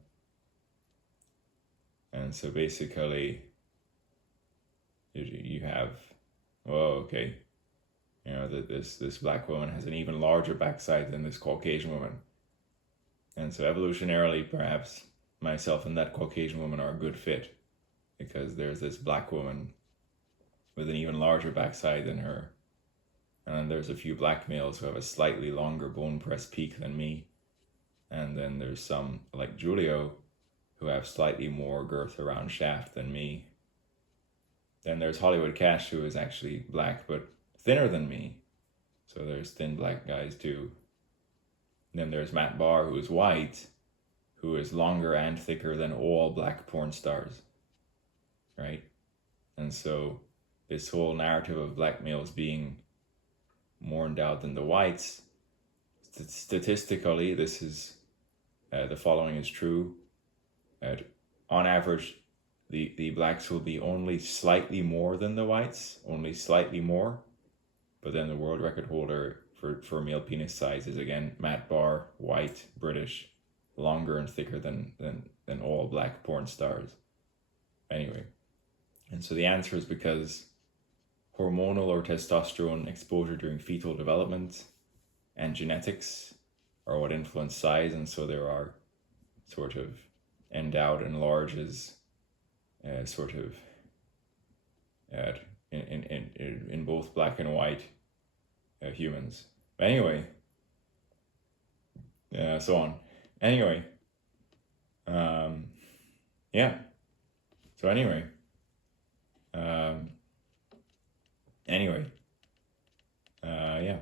so basically, you have, okay, that this black woman has an even larger backside than this Caucasian woman, and so evolutionarily, perhaps myself and that Caucasian woman are a good fit, because there's this black woman with an even larger backside than her, and then there's a few black males who have a slightly longer bone press peak than me, and then there's some like Julio who have slightly more girth around shaft than me. Then there's Hollywood Cash, who is actually black but thinner than me, so there's thin black guys too. And then there's Matt Barr, who is white, who is longer and thicker than all black porn stars, right? And so this whole narrative of black males being more endowed than the whites, statistically, this is the following is true. On average, the blacks will be only slightly more than the whites, only slightly more, but then the world record holder for male penis size is again Matt Barr, white, British, longer and thicker than all black porn stars. Anyway, and so the answer is because hormonal or testosterone exposure during fetal development and genetics are what influence size, and so there are sort of endowed and large as sort of in both black and white humans. But anyway, so on. Anyway, yeah. So anyway, yeah.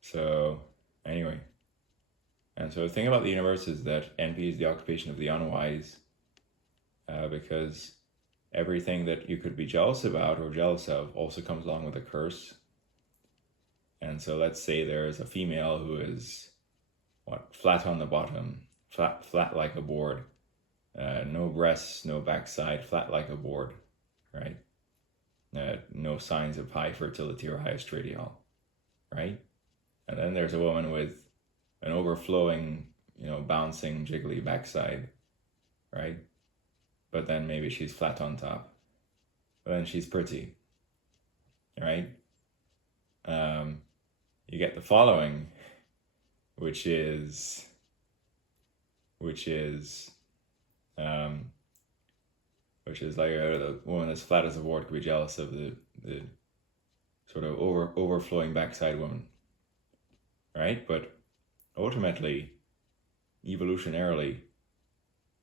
So anyway, and so the thing about the universe is that envy is the occupation of the unwise, because everything that you could be jealous about or jealous of also comes along with a curse. And so let's say there is a female who is flat on the bottom, flat like a board, no breasts, no backside, flat like a board, right? No signs of high fertility or high estradiol, right? And then there's a woman with an overflowing, bouncing, jiggly backside, right? But then maybe she's flat on top. But then she's pretty, right? You get the following, which is like the woman that's flat as a board could be jealous of the sort of overflowing backside woman, right? But ultimately, evolutionarily,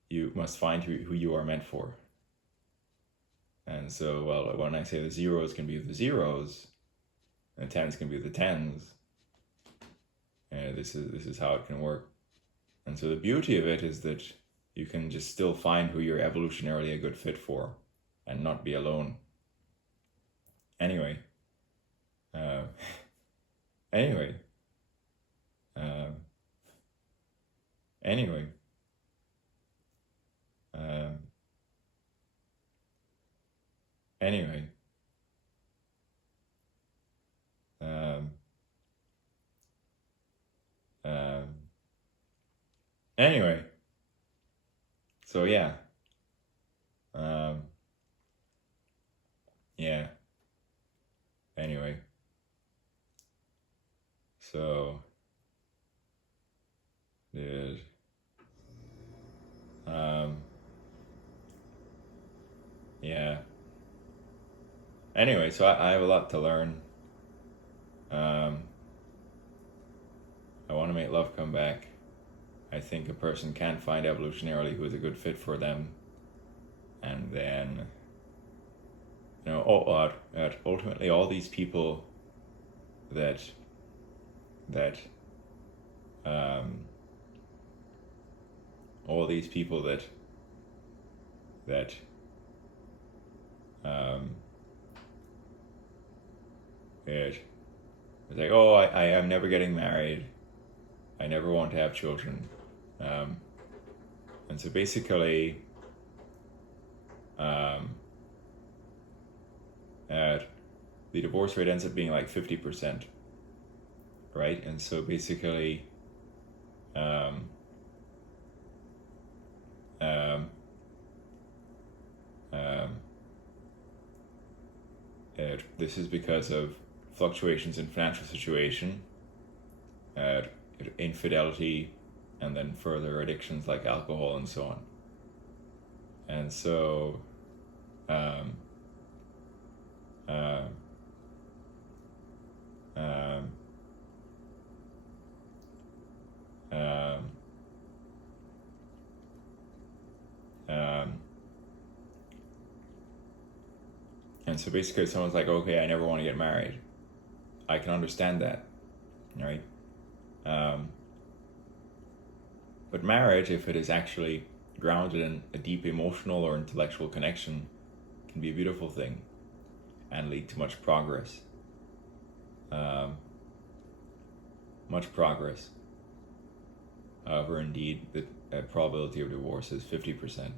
you must find who you are meant for. And so, well, when I say the zeros can be the zeros, and the tens can be the tens, this is how it can work. And so the beauty of it is that you can just still find who you're evolutionarily a good fit for and not be alone. Anyway, anyway, anyway, so yeah, yeah, So, dude, yeah. Anyway, so I have a lot to learn. Um, I want to make love come back. I think a person can find evolutionarily who is a good fit for them, and then, ultimately all these people that that um, all these people that um, it's like, oh, I am never getting married. I never want to have children. And so basically, the divorce rate ends up being like 50%, right? And so basically, um, um, um, this is because of fluctuations in financial situation, infidelity, and then further addictions like alcohol and so on. And so, um, um, um, um, and so basically someone's like, okay, I never want to get married. I can understand that, right? But marriage, if it is actually grounded in a deep emotional or intellectual connection, can be a beautiful thing and lead to much progress. Much progress. However, indeed, the probability of divorce is 50%,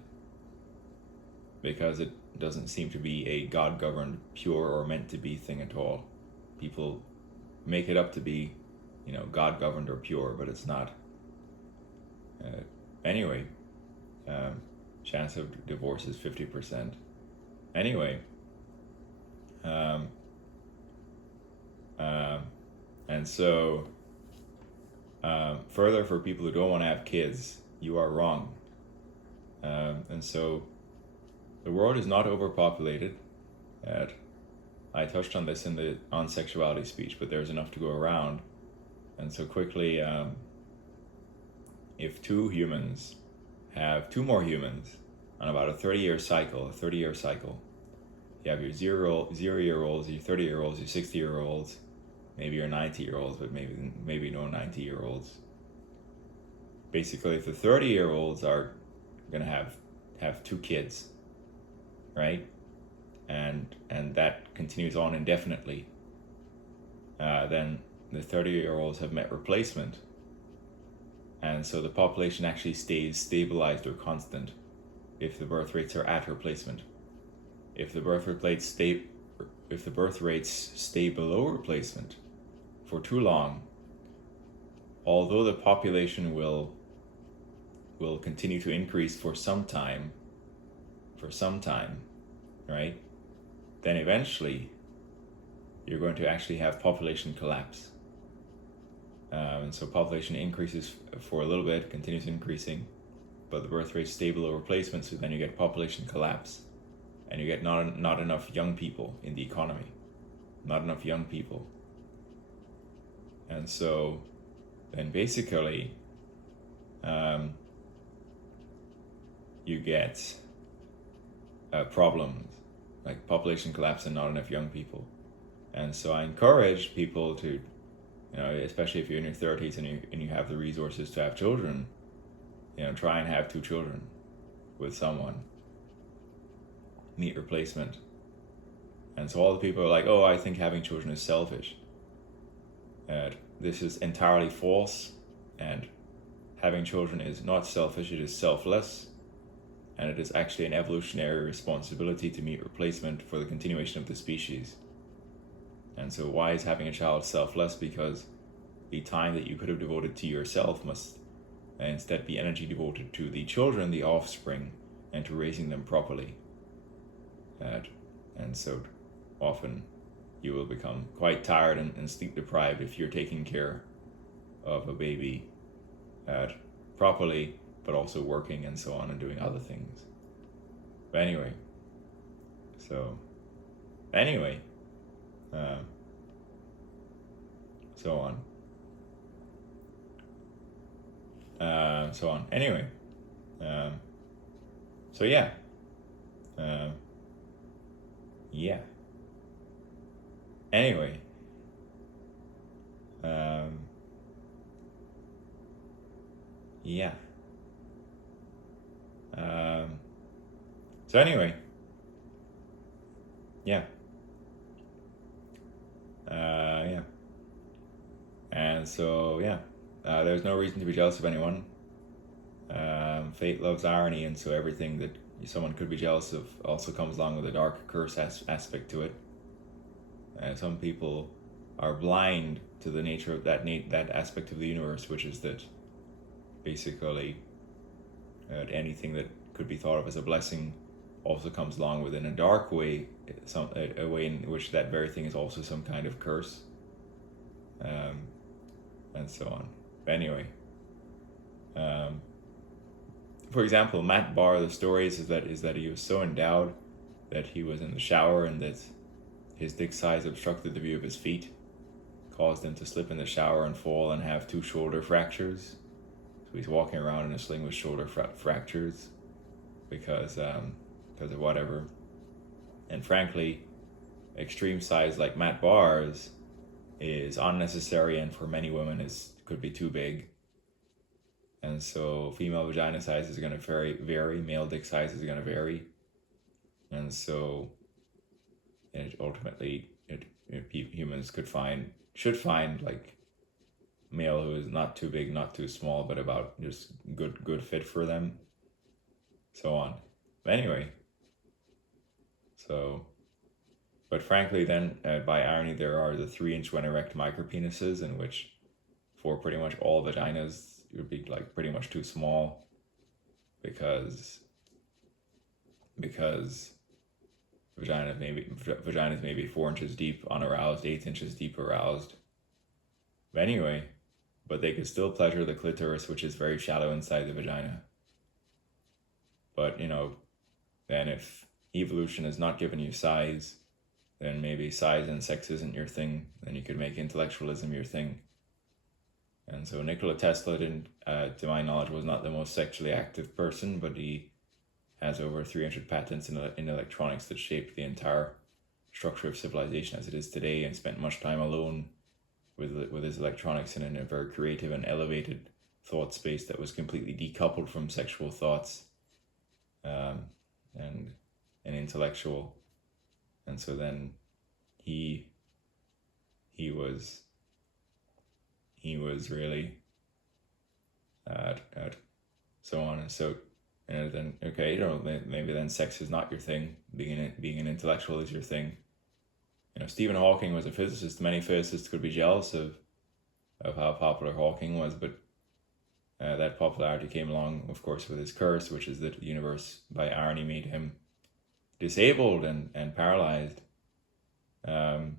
because it doesn't seem to be a God-governed, pure, or meant to be thing at all. People make it up to be, God-governed or pure, but it's not. Anyway, chance of divorce is 50%. Anyway, and so, further, for people who don't want to have kids, you are wrong. And so, the world is not overpopulated. I touched on this in the on sexuality speech, but there's enough to go around. And so quickly, if two more humans on about a 30-year cycle, you have your 0-year-olds, your 30-year-olds, your 60-year-olds, maybe your 90-year-olds, but maybe no 90-year-olds. Basically, if the 30-year-olds are gonna have 2 kids, right, and that continues on indefinitely, then the 30-year-olds have met replacement, and so the population actually stays stabilized or constant if the birth rates are at replacement. If the birth rates stay below replacement for too long, although the population will continue to increase for some time, right? Then eventually you're going to actually have population collapse. And so population increases for a little bit, continues increasing, but the birth rate stay below replacement, so then you get population collapse, and you get not enough young people in the economy, not enough young people. And so then basically you get problems like population collapse and not enough young people. And so I encourage people to, especially if you're in your 30s and you have the resources to have children, try and have 2 children with someone. Meet replacement. And so all the people are like, oh, I think having children is selfish. This is entirely false, and having children is not selfish, it is selfless, and it is actually an evolutionary responsibility to meet replacement for the continuation of the species. And so why is having a child selfless? Because the time that you could have devoted to yourself must instead be energy devoted to the children, the offspring, and to raising them properly. And so often you will become quite tired and sleep deprived if you're taking care of a baby properly, but also working and so on and doing other things. But anyway, so anyway, so on. So on. Anyway, so yeah, yeah. Anyway, yeah. So anyway, yeah. Yeah. And so yeah, there's no reason to be jealous of anyone. Fate loves irony, and so everything that someone could be jealous of also comes along with a dark curse aspect to it. Some people are blind to the nature of that aspect of the universe, which is that basically anything that could be thought of as a blessing also comes along with, in a dark way, a way in which that very thing is also some kind of curse, and so on. But anyway, for example, Matt Barr, the story is that he was so endowed that he was in the shower and that his dick size obstructed the view of his feet, caused him to slip in the shower and fall and have 2 shoulder fractures. So he's walking around in a sling with shoulder fractures because of whatever. And frankly, extreme size like Matt Barr's is unnecessary, and for many women could be too big. And so female vagina size is going to vary, male dick size is going to vary. And so ultimately humans should find like male who is not too big, not too small, but about just good fit for them, so on. But anyway, so, but frankly then, by irony, there are the 3-inch when erect micropenises, in which for pretty much all vaginas it would be like pretty much too small, because vaginas may be 4 inches deep unaroused, 8 inches deep aroused. But anyway, but they could still pleasure the clitoris, which is very shallow inside the vagina. But then if evolution has not given you size, then maybe size and sex isn't your thing. Then you could make intellectualism your thing. And so Nikola Tesla didn't, to my knowledge, was not the most sexually active person, but he has over 300 patents in electronics that shaped the entire structure of civilization as it is today, and spent much time alone with his electronics and in a very creative and elevated thought space that was completely decoupled from sexual thoughts, and intellectual. And so then he was really so on and so. And then, okay, maybe then sex is not your thing. Being an intellectual is your thing. Stephen Hawking was a physicist. Many physicists could be jealous of how popular Hawking was, but that popularity came along, of course, with his curse, which is that the universe, by irony, made him disabled and paralyzed. And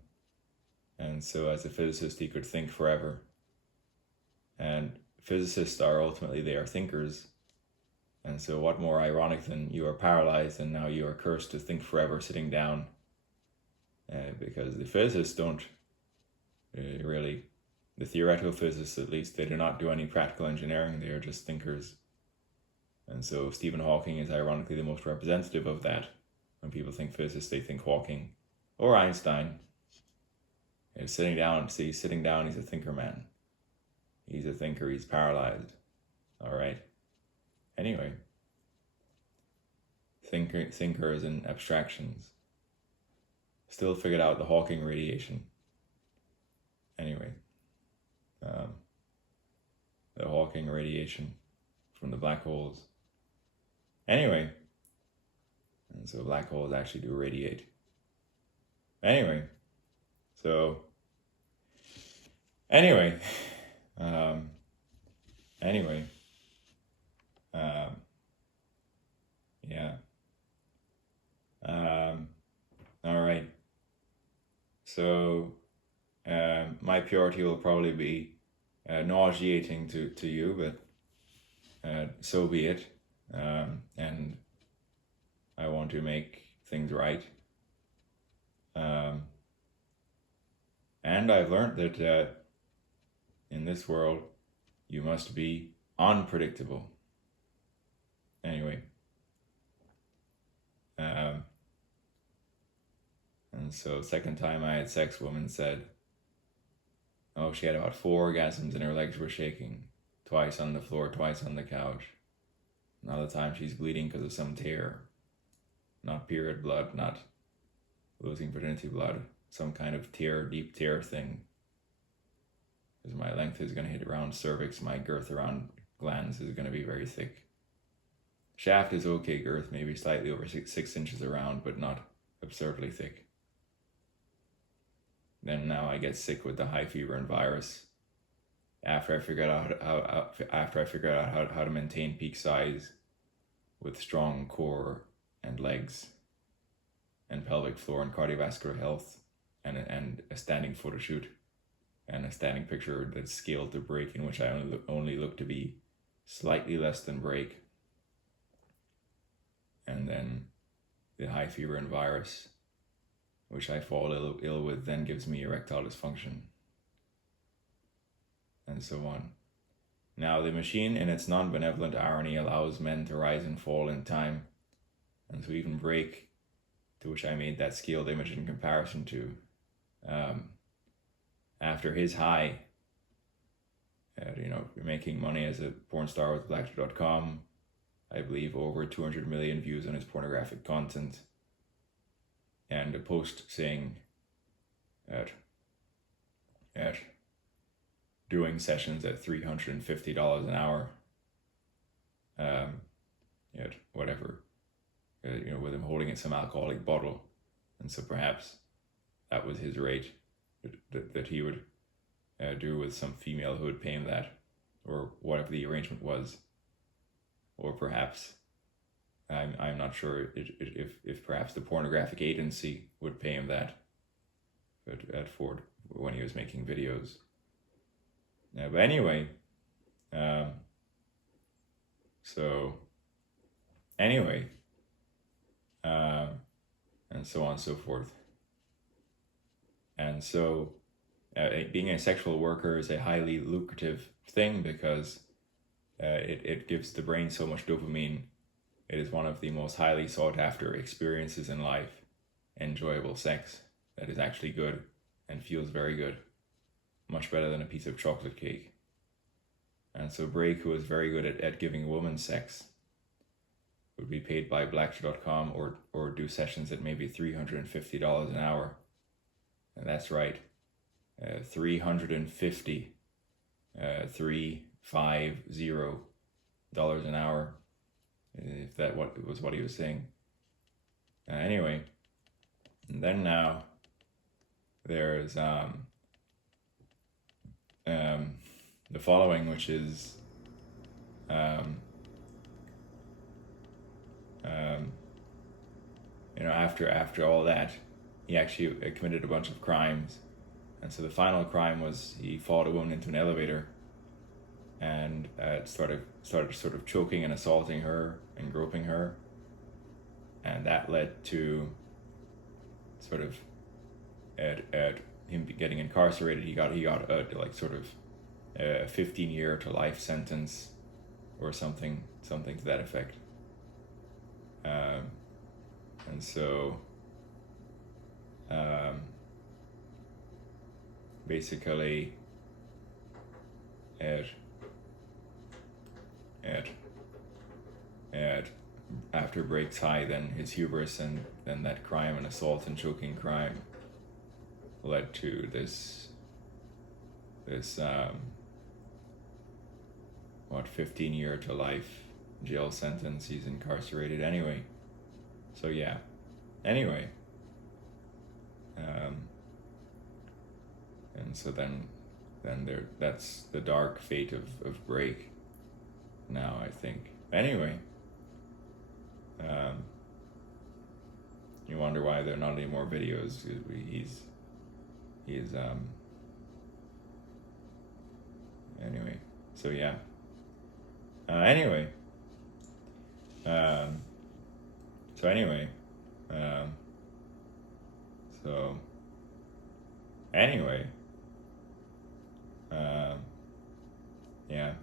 so as a physicist, he could think forever. And physicists are ultimately, they are thinkers. And so what more ironic than you are paralyzed and now you are cursed to think forever sitting down, because the physicists don't really, the theoretical physicists at least, they do not do any practical engineering, they are just thinkers. And so Stephen Hawking is ironically the most representative of that. When people think physicists, they think Hawking or Einstein. Sitting down, he's a thinker man. He's a thinker, he's paralyzed. All right. Anyway, thinkers and abstractions still figured out the Hawking radiation. Anyway, the Hawking radiation from the black holes. Anyway, and so black holes actually do radiate. Anyway, so anyway. Yeah. All right. So my purity will probably be nauseating to you, but so be it. And I want to make things right. And I've learned that in this world, you must be unpredictable. Anyway. And so second time I had sex, woman said, oh, she had about 4 orgasms and her legs were shaking. Twice on the floor, twice on the couch. Another time she's bleeding because of some tear. Not period blood, not losing virginity blood. Some kind of tear, deep tear thing. Because my length is going to hit around cervix, my girth around glands is going to be very thick. Shaft is okay girth, maybe slightly over 6 inches around, but not absurdly thick. Then now I get sick with the high fever and virus. After I figured out how to maintain peak size with strong core and legs and pelvic floor and cardiovascular health and a standing photo shoot and a standing picture that's scaled to break, in which I only look to be slightly less than break. And then the high fever and virus, which I fall ill with, then gives me erectile dysfunction, and so on. Now, the machine in its non-benevolent irony allows men to rise and fall in time, and to even break, to which I made that scaled image in comparison to, after his high, making money as a porn star with Blackster.com, I believe over 200 million views on his pornographic content, and a post saying at doing sessions at $350 an hour, whatever, with him holding in some alcoholic bottle, and so perhaps that was his rate that he would do with some female who would pay him that, or whatever the arrangement was, or perhaps I'm not sure if perhaps the pornographic agency would pay him that at Ford when he was making videos. But anyway, and so on and so forth. And so being a sexual worker is a highly lucrative thing because it gives the brain so much dopamine. It is one of the most highly sought after experiences in life. Enjoyable sex that is actually good and feels very good. Much better than a piece of chocolate cake. And so Brake, who is very good at giving a woman sex, would be paid by Blackster.com or do sessions at maybe $350 an hour. And that's right, $350 an hour, if that was what he was saying. Anyway, and then now there's the following, which is after all that, he actually committed a bunch of crimes. And so the final crime was he followed a woman into an elevator and started sort of choking and assaulting her and groping her, and that led to sort of at him getting incarcerated. He got a 15-year to life sentence or something to that effect. And so basically after Brake's high, then his hubris and then that crime, an assault and choking crime, led to this 15-year to life jail sentence. He's incarcerated anyway. So yeah, anyway, and so then that's the dark fate of Brake now, I think. Anyway, you wonder why there are not any more videos. He's anyway. So yeah. Anyway. Um, so anyway. Um, so anyway. Yeah.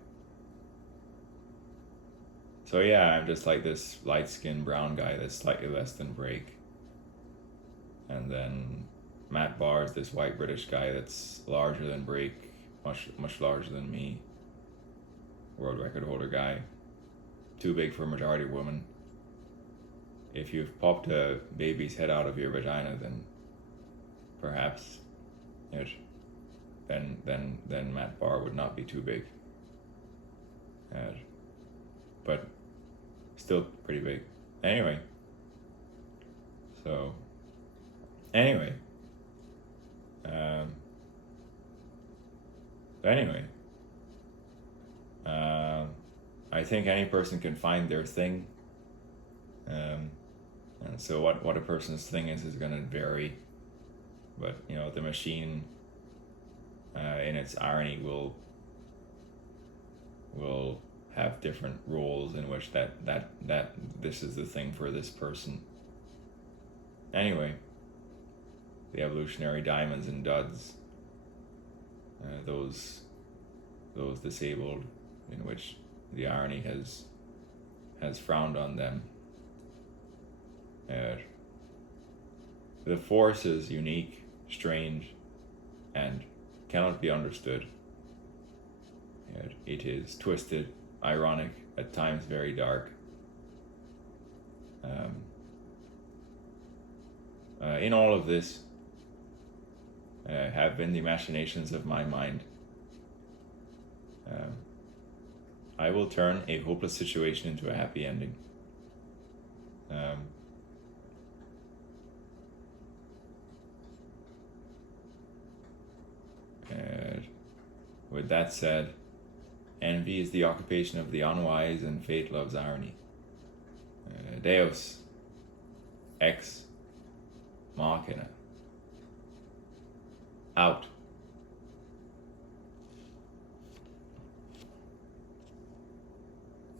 So yeah, I'm just like this light skinned brown guy that's slightly less than Break. And then Matt Barr is this white British guy that's larger than Break, much larger than me. World record holder guy. Too big for a majority woman. If you've popped a baby's head out of your vagina, then perhaps it then Matt Barr would not be too big. But still pretty big. Anyway. So anyway. Anyway. I think any person can find their thing. And so what a person's thing is gonna vary. But you know, the machine in its irony will have different roles in which that this is the thing for this person. Anyway, the evolutionary diamonds and duds, those disabled, in which the irony has frowned on them. The force is unique, strange, and cannot be understood. It is twisted, ironic, at times very dark. In all of this have been the machinations of my mind. I will turn a hopeless situation into a happy ending. With that said, envy is the occupation of the unwise, and fate loves irony. Deus ex machina. Out.